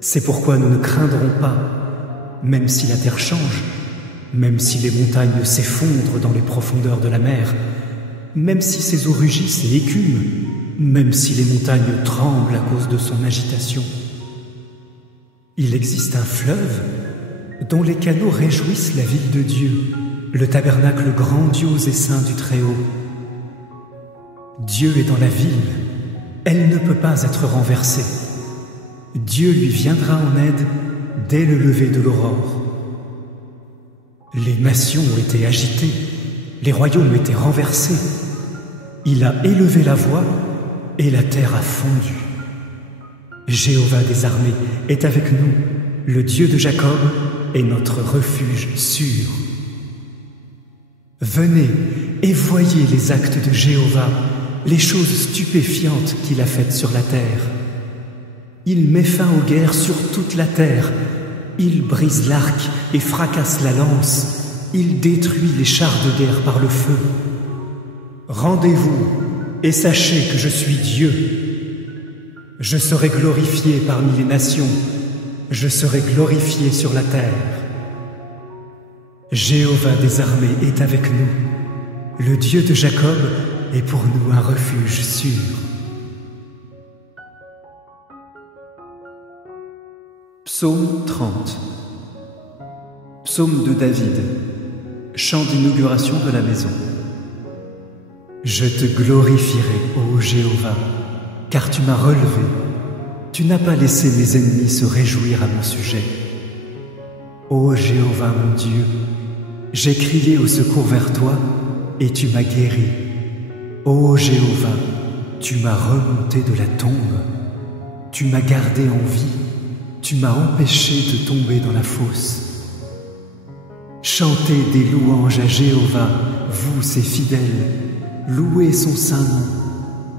C'est pourquoi nous ne craindrons pas, même si la terre change, même si les montagnes s'effondrent dans les profondeurs de la mer, même si ses eaux rugissent et écument, même si les montagnes tremblent à cause de son agitation. Il existe un fleuve dont les canaux réjouissent la ville de Dieu, le tabernacle grandiose et saint du Très-Haut. Dieu est dans la ville, elle ne peut pas être renversée. Dieu lui viendra en aide dès le lever de l'aurore. Les nations ont été agitées, les royaumes étaient renversés. Il a élevé la voix et la terre a fondu. Jéhovah des armées est avec nous, le Dieu de Jacob est notre refuge sûr. Venez et voyez les actes de Jéhovah, les choses stupéfiantes qu'il a faites sur la terre. Il met fin aux guerres sur toute la terre. Il brise l'arc et fracasse la lance. Il détruit les chars de guerre par le feu. Rendez-vous et sachez que je suis Dieu. Je serai glorifié parmi les nations. Je serai glorifié sur la terre. Jéhovah des armées est avec nous. Le Dieu de Jacob est pour nous un refuge sûr. Psaume 30. Psaume de David. Chant d'inauguration de la maison. Je te glorifierai, ô Jéhovah, car tu m'as relevé. Tu n'as pas laissé mes ennemis se réjouir à mon sujet. Ô Jéhovah mon Dieu, j'ai crié au secours vers toi, et tu m'as guéri. Ô Jéhovah, tu m'as remonté de la tombe. Tu m'as gardé en vie. Tu m'as empêché de tomber dans la fosse. Chantez des louanges à Jéhovah, vous ses fidèles. Louez son saint nom,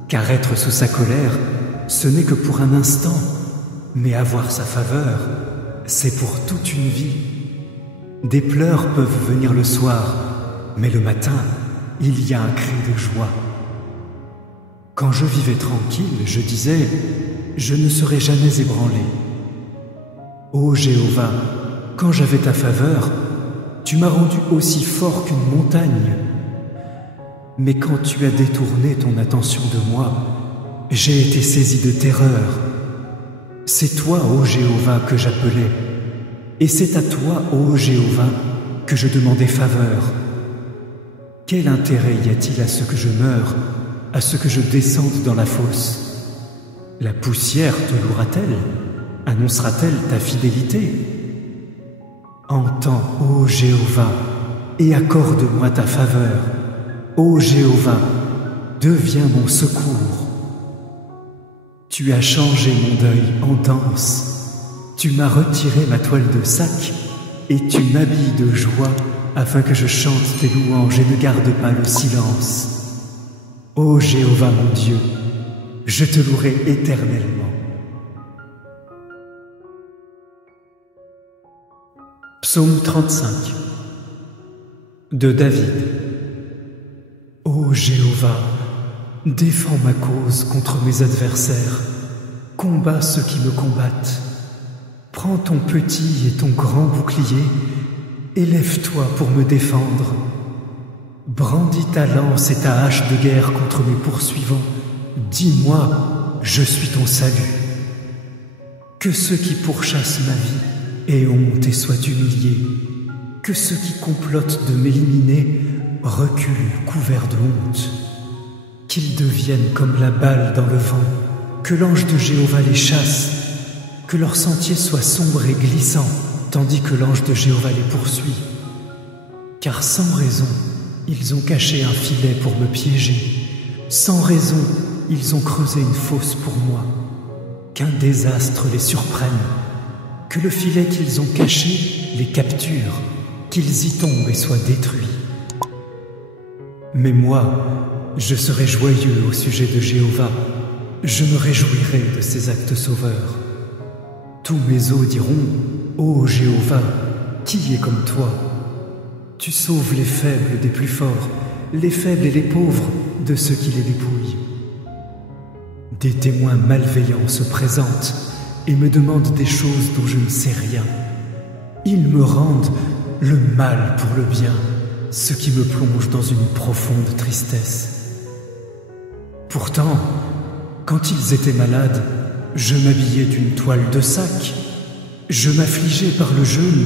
car être sous sa colère, ce n'est que pour un instant, mais avoir sa faveur, c'est pour toute une vie. Des pleurs peuvent venir le soir, mais le matin, il y a un cri de joie. Quand je vivais tranquille, je disais, je ne serai jamais ébranlé. Ô Jéhovah, quand j'avais ta faveur, tu m'as rendu aussi fort qu'une montagne. Mais quand tu as détourné ton attention de moi, j'ai été saisi de terreur. C'est toi, ô Jéhovah, que j'appelais, et c'est à toi, ô Jéhovah, que je demandais faveur. Quel intérêt y a-t-il à ce que je meure, à ce que je descende dans la fosse? La poussière te louera-t-elle? Annoncera-t-elle ta fidélité? Entends, ô Jéhovah, et accorde-moi ta faveur. Ô Jéhovah, deviens mon secours. Tu as changé mon deuil en danse. Tu m'as retiré ma toile de sac et tu m'habilles de joie afin que je chante tes louanges et ne garde pas le silence. Ô Jéhovah mon Dieu, je te louerai éternellement. Psaume 35 de David. Ô Jéhovah, défends ma cause contre mes adversaires, combats ceux qui me combattent. Prends ton petit et ton grand bouclier, élève-toi pour me défendre. Brandis ta lance et ta hache de guerre contre mes poursuivants. Dis-moi, je suis ton salut. Que ceux qui pourchassent ma vie aient honte et soient humiliés. Que ceux qui complotent de m'éliminer reculent couverts de honte. qu'ils deviennent comme la balle dans le vent, que l'ange de Jéhovah les chasse, que leur sentier soit sombre et glissant, tandis que l'ange de Jéhovah les poursuit. Car sans raison, ils ont caché un filet pour me piéger. Sans raison, ils ont creusé une fosse pour moi. Qu'un désastre les surprenne, que le filet qu'ils ont caché les capture, qu'ils y tombent et soient détruits. Mais moi, je serai joyeux au sujet de Jéhovah, je me réjouirai de ses actes sauveurs. Tous mes os diront, ô Jéhovah, qui est comme toi? Tu sauves les faibles des plus forts, les faibles et les pauvres de ceux qui les dépouillent. Des témoins malveillants se présentent et me demandent des choses dont je ne sais rien. Ils me rendent le mal pour le bien, ce qui me plonge dans une profonde tristesse. Pourtant, quand ils étaient malades, je m'habillais d'une toile de sac, je m'affligeais par le jeûne,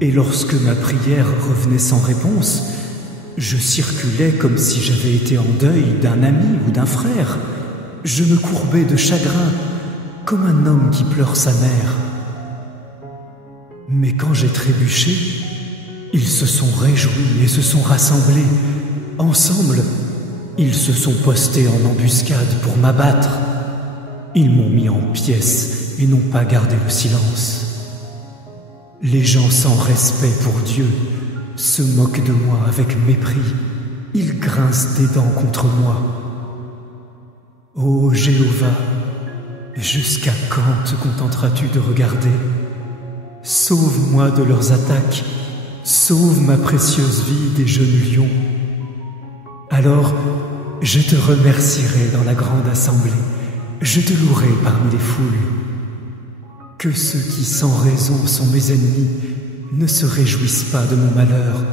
et lorsque ma prière revenait sans réponse, je circulais comme si j'avais été en deuil d'un ami ou d'un frère. Je me courbais de chagrin, comme un homme qui pleure sa mère. Mais quand j'ai trébuché, ils se sont réjouis et se sont rassemblés. Ensemble, ils se sont postés en embuscade pour m'abattre. Ils m'ont mis en pièces et n'ont pas gardé le silence. Les gens sans respect pour Dieu se moquent de moi avec mépris. Ils grincent des dents contre moi. Ô Jéhovah, jusqu'à quand te contenteras-tu de regarder? Sauve-moi de leurs attaques, sauve ma précieuse vie des jeunes lions. Alors, je te remercierai dans la grande assemblée, je te louerai parmi les foules. Que ceux qui sans raison sont mes ennemis ne se réjouissent pas de mon malheur,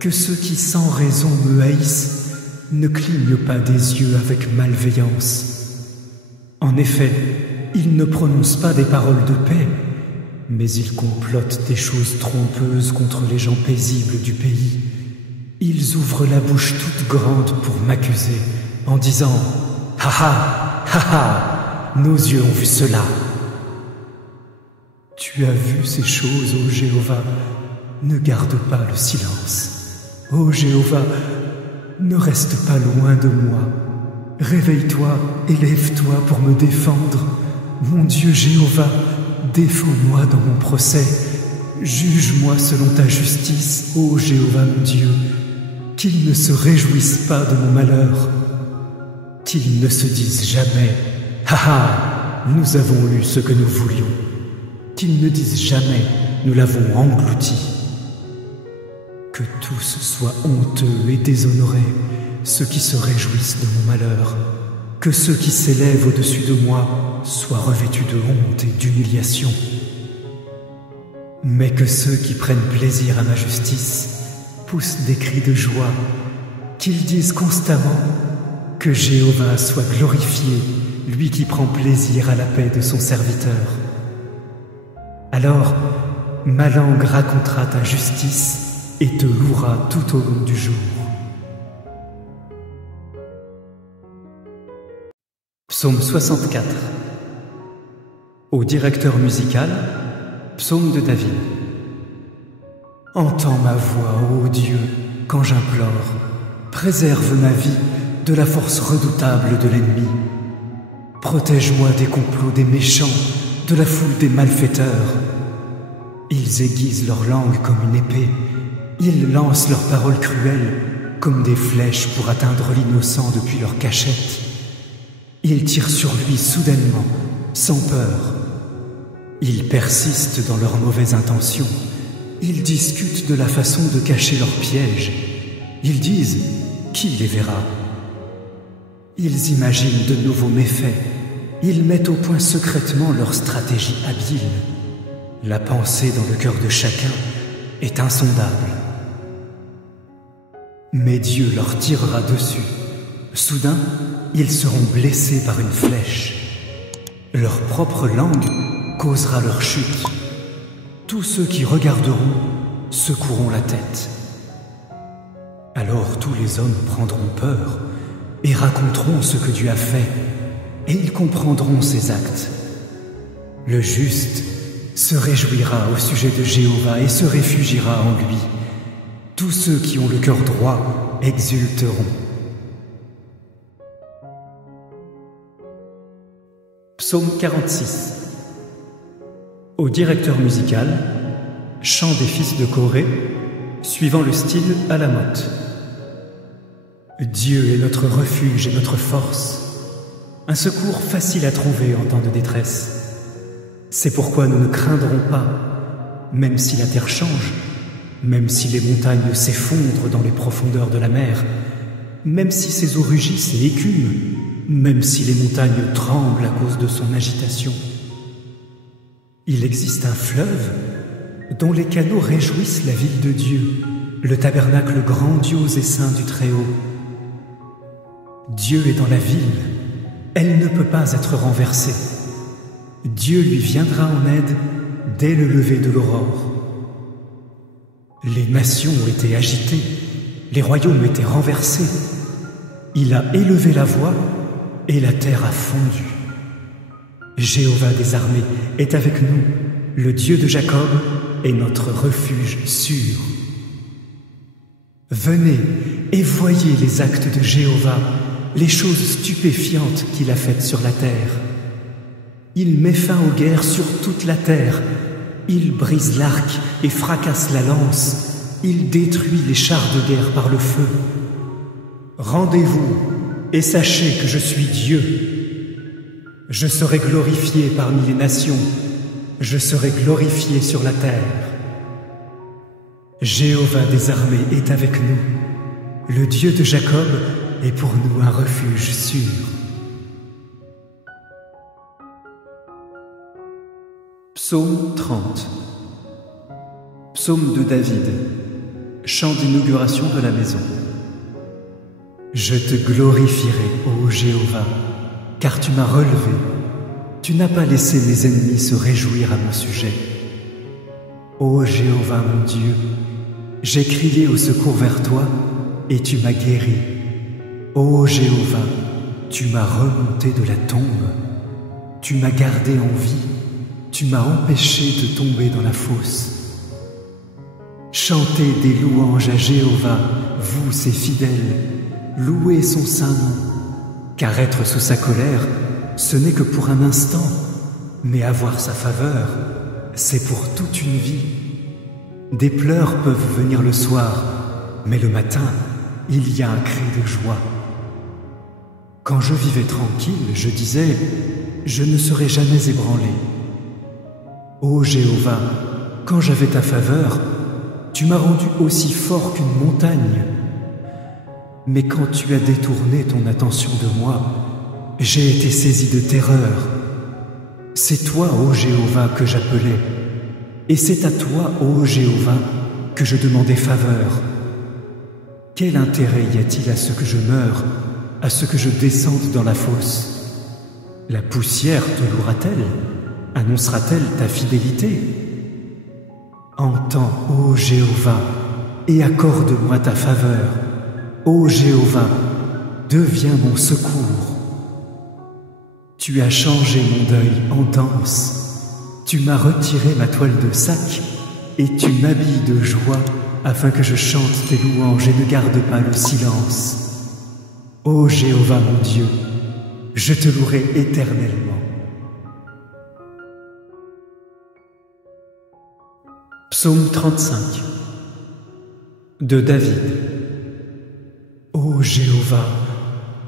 que ceux qui sans raison me haïssent ne clignent pas des yeux avec malveillance. En effet, ils ne prononcent pas des paroles de paix, mais ils complotent des choses trompeuses contre les gens paisibles du pays. Ils ouvrent la bouche toute grande pour m'accuser, en disant « Ha ha, ha ha, nos yeux ont vu cela !» Tu as vu ces choses, ô Jéhovah, ne garde pas le silence. Ô Jéhovah, ne reste pas loin de moi. Réveille-toi, élève-toi pour me défendre. Mon Dieu Jéhovah, défends-moi dans mon procès. Juge-moi selon ta justice, ô Jéhovah mon Dieu. Qu'ils ne se réjouissent pas de mon malheur. Qu'ils ne se disent jamais « Ha ha, nous avons eu ce que nous voulions ». Qu'ils ne disent jamais « Nous l'avons englouti ». Que tous soient honteux et déshonorés, ceux qui se réjouissent de mon malheur. Que ceux qui s'élèvent au-dessus de moi soient revêtus de honte et d'humiliation. Mais que ceux qui prennent plaisir à ma justice poussent des cris de joie, qu'ils disent constamment que Jéhovah soit glorifié, lui qui prend plaisir à la paix de son serviteur. Alors, ma langue racontera ta justice et te louera tout au long du jour. Psaume 64. Au directeur musical, psaume de David. Entends ma voix, ô Dieu, quand j'implore. Préserve ma vie de la force redoutable de l'ennemi. Protège-moi des complots des méchants, de la foule des malfaiteurs. Ils aiguisent leur langue comme une épée. Ils lancent leurs paroles cruelles comme des flèches pour atteindre l'innocent depuis leur cachette. Ils tirent sur lui soudainement, sans peur. Ils persistent dans leurs mauvaises intentions. Ils discutent de la façon de cacher leurs pièges. Ils disent « Qui les verra ?» Ils imaginent de nouveaux méfaits. Ils mettent au point secrètement leur stratégie habile. La pensée dans le cœur de chacun est insondable. Mais Dieu leur tirera dessus. Soudain, ils seront blessés par une flèche. Leur propre langue causera leur chute. Tous ceux qui regarderont secoueront la tête. Alors tous les hommes prendront peur et raconteront ce que Dieu a fait, et ils comprendront ses actes. Le juste se réjouira au sujet de Jéhovah et se réfugiera en lui. Tous ceux qui ont le cœur droit exulteront. Psaume 46. Au directeur musical, chant des fils de Corée, suivant le style à la motte. Dieu est notre refuge et notre force, un secours facile à trouver en temps de détresse. C'est pourquoi nous ne craindrons pas, même si la terre change, même si les montagnes s'effondrent dans les profondeurs de la mer, même si ses eaux rugissent et écument, même si les montagnes tremblent à cause de son agitation. Il existe un fleuve dont les canaux réjouissent la ville de Dieu, le tabernacle grandiose et saint du Très-Haut. Dieu est dans la ville, elle ne peut pas être renversée. Dieu lui viendra en aide dès le lever de l'aurore. Les nations ont été agitées, les royaumes étaient renversés. Il a élevé la voix et la terre a fondu. Jéhovah des armées est avec nous, le Dieu de Jacob est notre refuge sûr. Venez et voyez les actes de Jéhovah, les choses stupéfiantes qu'il a faites sur la terre. Il met fin aux guerres sur toute la terre. Il brise l'arc et fracasse la lance. Il détruit les chars de guerre par le feu. Rendez-vous et sachez que je suis Dieu. Je serai glorifié parmi les nations. Je serai glorifié sur la terre. Jéhovah des armées est avec nous. Le Dieu de Jacob est pour nous un refuge sûr. Psaume 30. Psaume de David. Chant d'inauguration de la maison. Je te glorifierai, ô Jéhovah, car tu m'as relevé. Tu n'as pas laissé mes ennemis se réjouir à mon sujet. Ô Jéhovah mon Dieu, j'ai crié au secours vers toi, et tu m'as guéri. Ô Jéhovah, tu m'as remonté de la tombe. Tu m'as gardé en vie. Tu m'as empêché de tomber dans la fosse. Chantez des louanges à Jéhovah, vous ses fidèles. Louez son saint nom, car être sous sa colère, ce n'est que pour un instant, mais avoir sa faveur, c'est pour toute une vie. Des pleurs peuvent venir le soir, mais le matin, il y a un cri de joie. Quand je vivais tranquille, je disais, je ne serai jamais ébranlé. Ô Jéhovah, quand j'avais ta faveur, tu m'as rendu aussi fort qu'une montagne. Mais quand tu as détourné ton attention de moi, j'ai été saisi de terreur. C'est toi, ô Jéhovah, que j'appelais, et c'est à toi, ô Jéhovah, que je demandais faveur. Quel intérêt y a-t-il à ce que je meure, à ce que je descende dans la fosse? La poussière te louera-t-elle? Annoncera-t-elle ta fidélité? Entends, ô Jéhovah, et accorde-moi ta faveur. Ô Jéhovah, deviens mon secours. Tu as changé mon deuil en danse. Tu m'as retiré ma toile de sac et tu m'habilles de joie afin que je chante tes louanges et ne garde pas le silence. Ô Jéhovah mon Dieu, je te louerai éternellement. Psaume 35 de David. Ô Jéhovah,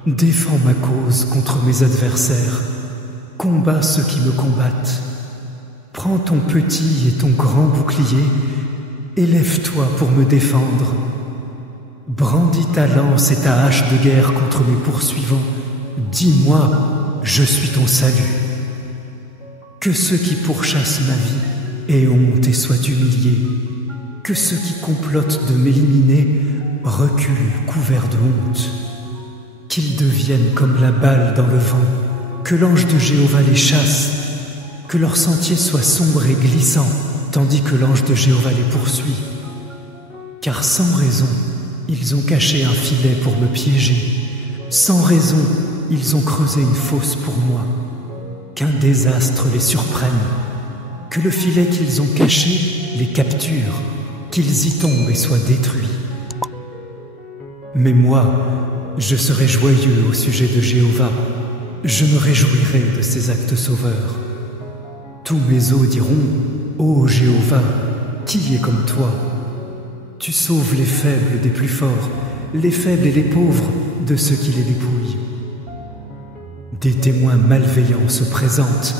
défends ma cause contre mes adversaires, combats ceux qui me combattent. Prends ton petit et ton grand bouclier, élève-toi pour me défendre. Brandis ta lance et ta hache de guerre contre mes poursuivants. Dis-moi, je suis ton salut. Que ceux qui pourchassent ma vie aient honte et soient humiliés. Que ceux qui complotent de m'éliminer reculent couverts de honte. Qu'ils deviennent comme la balle dans le vent, que l'ange de Jéhovah les chasse, que leur sentier soit sombre et glissant, tandis que l'ange de Jéhovah les poursuit. Car sans raison, ils ont caché un filet pour me piéger, Sans raison, ils ont creusé une fosse pour moi. Qu'un désastre les surprenne, que le filet qu'ils ont caché les capture, qu'ils y tombent et soient détruits. Mais moi, je serai joyeux au sujet de Jéhovah, je me réjouirai de ses actes sauveurs. Tous mes os diront, ô Jéhovah, qui est comme toi? Tu sauves les faibles des plus forts, les faibles et les pauvres de ceux qui les dépouillent. Des témoins malveillants se présentent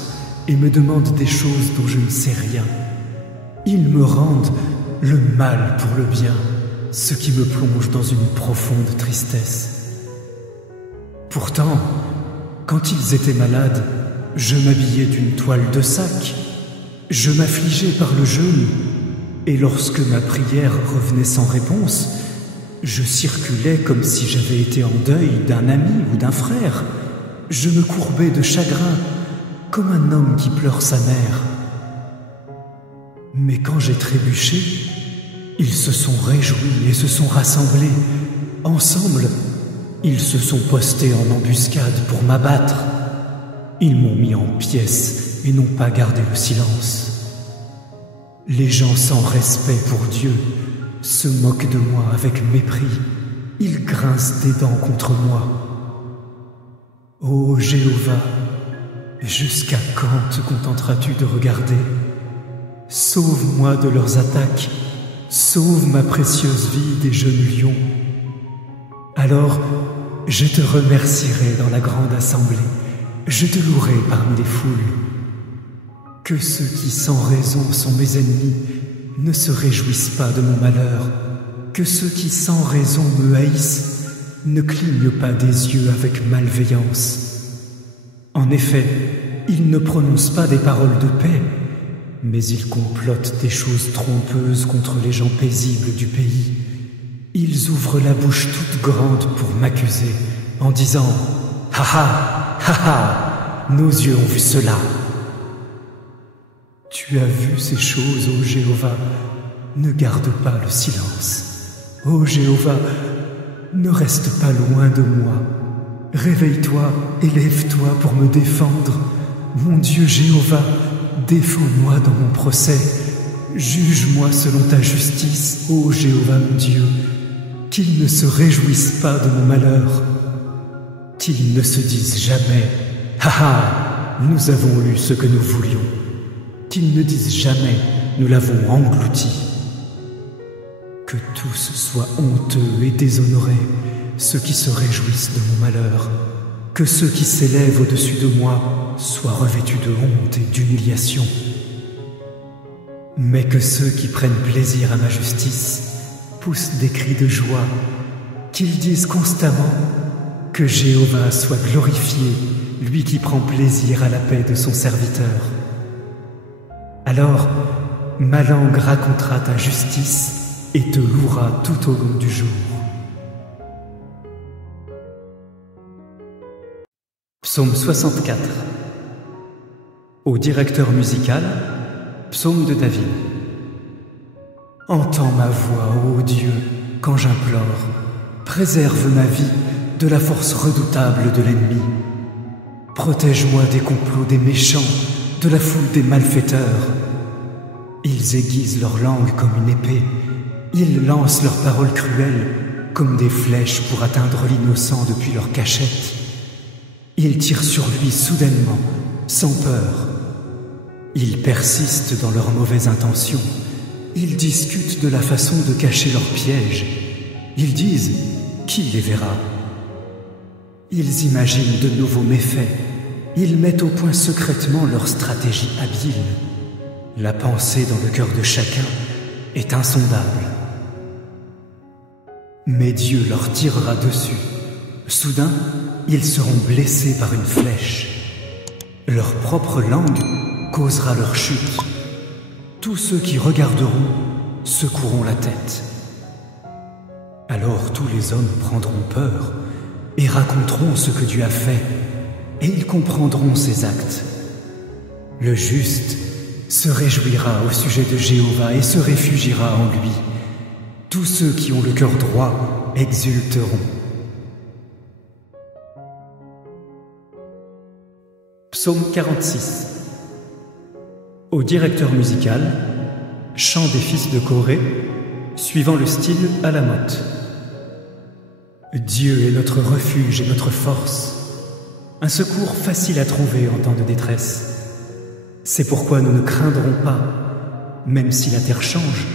et me demandent des choses dont je ne sais rien. Ils me rendent le mal pour le bien, ce qui me plonge dans une profonde tristesse. Pourtant, quand ils étaient malades, je m'habillais d'une toile de sac, je m'affligeais par le jeûne, et lorsque ma prière revenait sans réponse, je circulais comme si j'avais été en deuil d'un ami ou d'un frère. Je me courbais de chagrin, comme un homme qui pleure sa mère. Mais quand j'ai trébuché, ils se sont réjouis et se sont rassemblés. Ensemble, ils se sont postés en embuscade pour m'abattre. Ils m'ont mis en pièces et n'ont pas gardé le silence. Les gens sans respect pour Dieu se moquent de moi avec mépris. Ils grincent des dents contre moi. Ô Jéhovah, jusqu'à quand te contenteras-tu de regarder? Sauve-moi de leurs attaques, sauve ma précieuse vie des jeunes lions. Alors, je te remercierai dans la grande assemblée, je te louerai parmi les foules. Que ceux qui sans raison sont mes ennemis ne se réjouissent pas de mon malheur, que ceux qui sans raison me haïssent ne clignent pas des yeux avec malveillance. En effet, ils ne prononcent pas des paroles de paix, mais ils complotent des choses trompeuses contre les gens paisibles du pays. Ils ouvrent la bouche toute grande pour m'accuser, en disant « Ha ha, ha ha, nos yeux ont vu cela !» Tu as vu ces choses, ô Jéhovah, ne garde pas le silence. Ô Jéhovah, ne reste pas loin de moi. Réveille-toi et lève-toi pour me défendre. Mon Dieu Jéhovah, défends-moi dans mon procès. Juge-moi selon ta justice, ô Jéhovah mon Dieu. Qu'ils ne se réjouissent pas de mon malheur. Qu'ils ne se disent jamais « Ha ha, nous avons eu ce que nous voulions ». Qu'ils ne disent jamais « Nous l'avons englouti ». Que tous soient honteux et déshonorés, ceux qui se réjouissent de mon malheur. Que ceux qui s'élèvent au-dessus de moi soient revêtus de honte et d'humiliation. Mais que ceux qui prennent plaisir à ma justice poussent des cris de joie, qu'ils disent constamment que Jéhovah soit glorifié, lui qui prend plaisir à la paix de son serviteur. Alors, ma langue racontera ta justice et te louera tout au long du jour. Psaume 64. Au directeur musical, psaume de David. Entends ma voix, ô Dieu, quand j'implore. Préserve ma vie de la force redoutable de l'ennemi. Protège-moi des complots des méchants, de la foule des malfaiteurs. Ils aiguisent leur langue comme une épée. Ils lancent leurs paroles cruelles comme des flèches pour atteindre l'innocent depuis leur cachette. Ils tirent sur lui soudainement, sans peur. Ils persistent dans leurs mauvaises intentions. Ils discutent de la façon de cacher leurs pièges. Ils disent « Qui les verra ?» Ils imaginent de nouveaux méfaits. Ils mettent au point secrètement leur stratégie habile. La pensée dans le cœur de chacun est insondable. Mais Dieu leur tirera dessus. Soudain, ils seront blessés par une flèche. Leur propre langue causera leur chute. Tous ceux qui regarderont secoueront la tête. Alors tous les hommes prendront peur et raconteront ce que Dieu a fait, et ils comprendront ses actes. Le juste se réjouira au sujet de Jéhovah et se réfugiera en lui. Tous ceux qui ont le cœur droit exulteront. Psaume 46. Au directeur musical, chant des fils de Corée, suivant le style à la motte. Dieu est notre refuge et notre force, un secours facile à trouver en temps de détresse. C'est pourquoi nous ne craindrons pas, même si la terre change,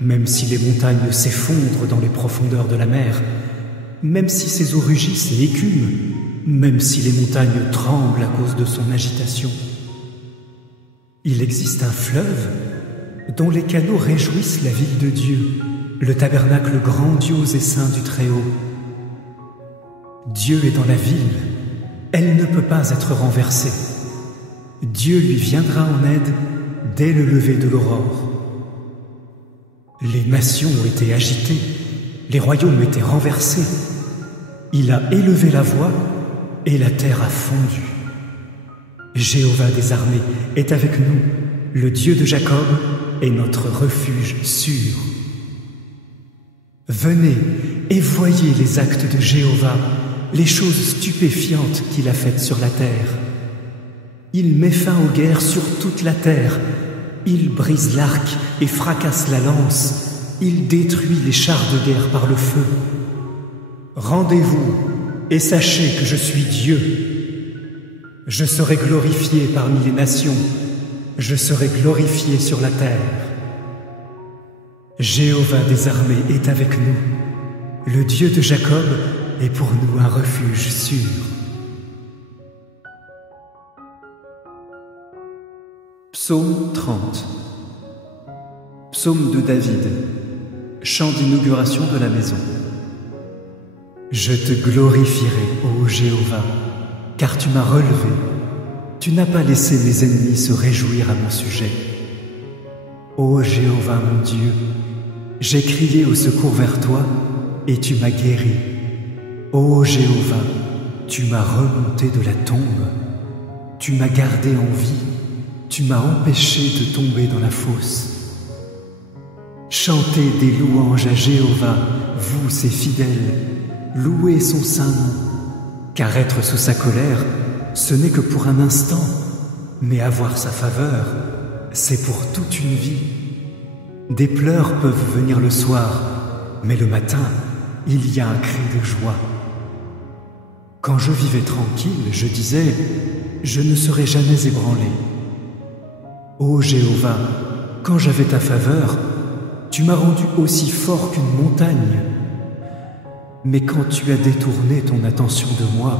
même si les montagnes s'effondrent dans les profondeurs de la mer, même si ses eaux rugissent et écument, même si les montagnes tremblent à cause de son agitation. Il existe un fleuve dont les canaux réjouissent la ville de Dieu, le tabernacle grandiose et saint du Très-Haut. Dieu est dans la ville, elle ne peut pas être renversée. Dieu lui viendra en aide dès le lever de l'aurore. Les nations ont été agitées, les royaumes étaient renversés. Il a élevé la voix et la terre a fondu. Jéhovah des armées est avec nous, le Dieu de Jacob est notre refuge sûr. Venez et voyez les actes de Jéhovah, les choses stupéfiantes qu'il a faites sur la terre. Il met fin aux guerres sur toute la terre. Il brise l'arc et fracasse la lance. Il détruit les chars de guerre par le feu. Rendez-vous et sachez que je suis Dieu. Je serai glorifié parmi les nations. Je serai glorifié sur la terre. Jéhovah des armées est avec nous. Le Dieu de Jacob est pour nous un refuge sûr. Psaume 30. Psaume de David. Chant d'inauguration de la maison. Je te glorifierai, ô Jéhovah, car tu m'as relevé. Tu n'as pas laissé mes ennemis se réjouir à mon sujet. Ô Jéhovah mon Dieu, j'ai crié au secours vers toi et tu m'as guéri. Ô Jéhovah, tu m'as remonté de la tombe. Tu m'as gardé en vie. Tu m'as empêché de tomber dans la fosse. Chantez des louanges à Jéhovah, vous ses fidèles, louez son saint nom, car être sous sa colère, ce n'est que pour un instant, mais avoir sa faveur, c'est pour toute une vie. Des pleurs peuvent venir le soir, mais le matin, il y a un cri de joie. Quand je vivais tranquille, je disais, je ne serai jamais ébranlé. Ô Jéhovah, quand j'avais ta faveur, tu m'as rendu aussi fort qu'une montagne. Mais quand tu as détourné ton attention de moi,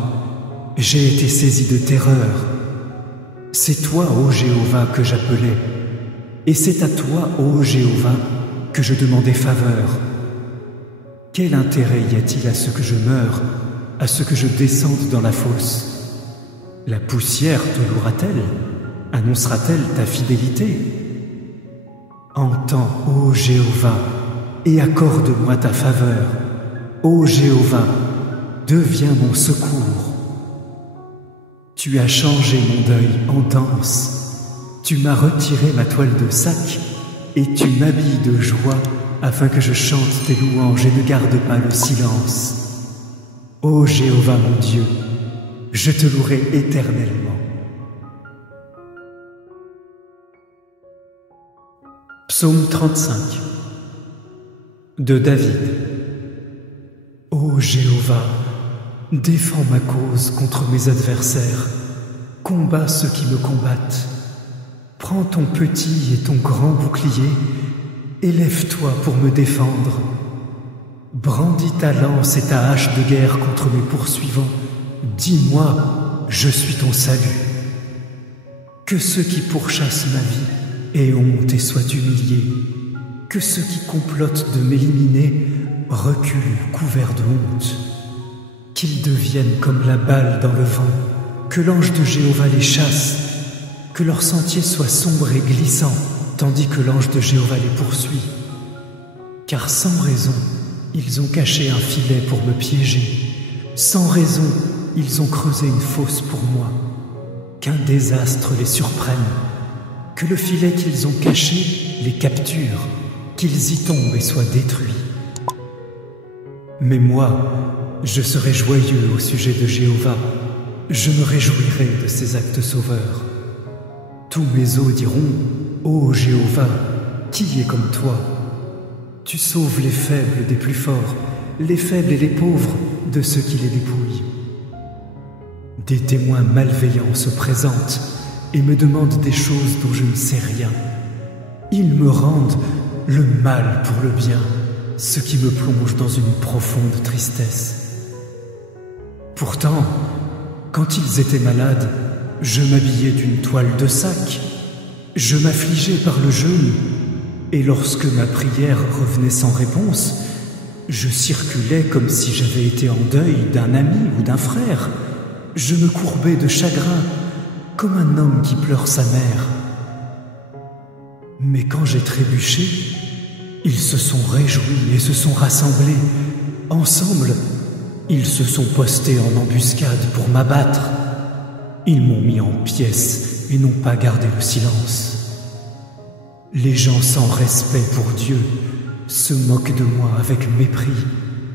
j'ai été saisi de terreur. C'est toi, ô Jéhovah, que j'appelais, et c'est à toi, ô Jéhovah, que je demandais faveur. Quel intérêt y a-t-il à ce que je meure, à ce que je descende dans la fosse? La poussière te louera-t-elle? Annoncera-t-elle ta fidélité? Entends, ô Jéhovah, et accorde-moi ta faveur. Ô Jéhovah, deviens mon secours. Tu as changé mon deuil en danse. Tu m'as retiré ma toile de sac et tu m'habilles de joie afin que je chante tes louanges et ne garde pas le silence. Ô Jéhovah mon Dieu, je te louerai éternellement. Psaume 35 de David. Ô Jéhovah, défends ma cause contre mes adversaires, combats ceux qui me combattent. Prends ton petit et ton grand bouclier, élève-toi pour me défendre. Brandis ta lance et ta hache de guerre contre mes poursuivants. Dis-moi, je suis ton salut. Que ceux qui pourchassent ma vie aient honte et soient humiliés. Que ceux qui complotent de m'éliminer reculent couverts de honte. Qu'ils deviennent comme la balle dans le vent, que l'ange de Jéhovah les chasse, que leur sentier soit sombre et glissant, tandis que l'ange de Jéhovah les poursuit. Car sans raison, ils ont caché un filet pour me piéger. Sans raison, ils ont creusé une fosse pour moi. Qu'un désastre les surprenne, que le filet qu'ils ont caché les capture, qu'ils y tombent et soient détruits. Mais moi, je serai joyeux au sujet de Jéhovah. je me réjouirai de ces actes sauveurs. Tous mes os diront, ô Jéhovah, qui est comme toi? Tu sauves les faibles des plus forts, les faibles et les pauvres de ceux qui les dépouillent. Des témoins malveillants se présentent et me demandent des choses dont je ne sais rien. Ils me rendent le mal pour le bien, ce qui me plonge dans une profonde tristesse. Pourtant, quand ils étaient malades, je m'habillais d'une toile de sac, je m'affligeais par le jeûne, et lorsque ma prière revenait sans réponse, je circulais comme si j'avais été en deuil d'un ami ou d'un frère. Je me courbais de chagrin, comme un homme qui pleure sa mère. Mais quand j'ai trébuché, ils se sont réjouis et se sont rassemblés. Ensemble, ils se sont postés en embuscade pour m'abattre. Ils m'ont mis en pièces et n'ont pas gardé le silence. Les gens sans respect pour Dieu se moquent de moi avec mépris.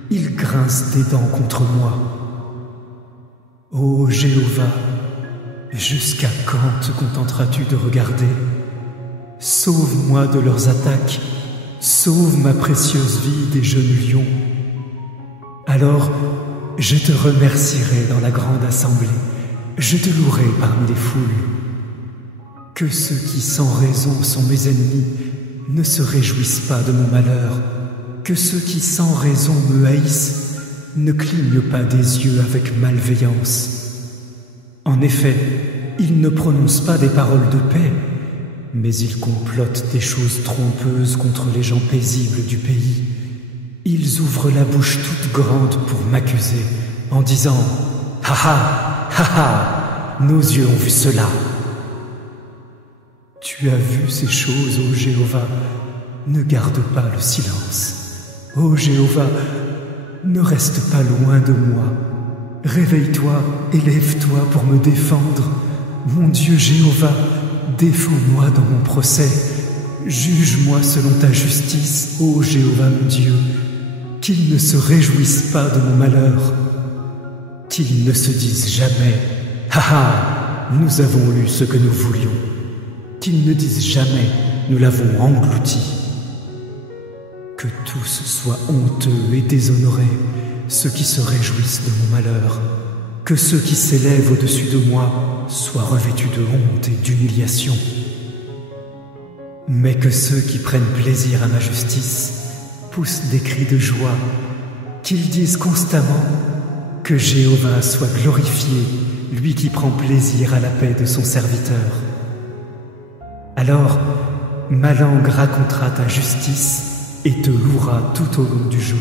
Ils grincent des dents contre moi. Ô Jéhovah, jusqu'à quand te contenteras-tu de regarder? Sauve-moi de leurs attaques, sauve ma précieuse vie des jeunes lions. Alors, je te remercierai dans la grande assemblée, je te louerai parmi les foules. Que ceux qui sans raison sont mes ennemis ne se réjouissent pas de mon malheur, que ceux qui sans raison me haïssent ne clignent pas des yeux avec malveillance. En effet, ils ne prononcent pas des paroles de paix, mais ils complotent des choses trompeuses contre les gens paisibles du pays. Ils ouvrent la bouche toute grande pour m'accuser, en disant « Ha ha, ha ha, nos yeux ont vu cela !» Tu as vu ces choses, ô Jéhovah, ne garde pas le silence. Ô Jéhovah, ne reste pas loin de moi. Réveille-toi et lève-toi pour me défendre. Mon Dieu Jéhovah, défends-moi dans mon procès. Juge-moi selon ta justice, ô Jéhovah mon Dieu. Qu'ils ne se réjouissent pas de mon malheur. Qu'ils ne se disent jamais « Ha ha, nous avons eu ce que nous voulions ». Qu'ils ne disent jamais « Nous l'avons englouti ». Que tous soient honteux et déshonorés, ceux qui se réjouissent de mon malheur. Que ceux qui s'élèvent au-dessus de moi soient revêtus de honte et d'humiliation. Mais que ceux qui prennent plaisir à ma justice poussent des cris de joie, qu'ils disent constamment que Jéhovah soit glorifié, lui qui prend plaisir à la paix de son serviteur. Alors, ma langue racontera ta justice et te louera tout au long du jour.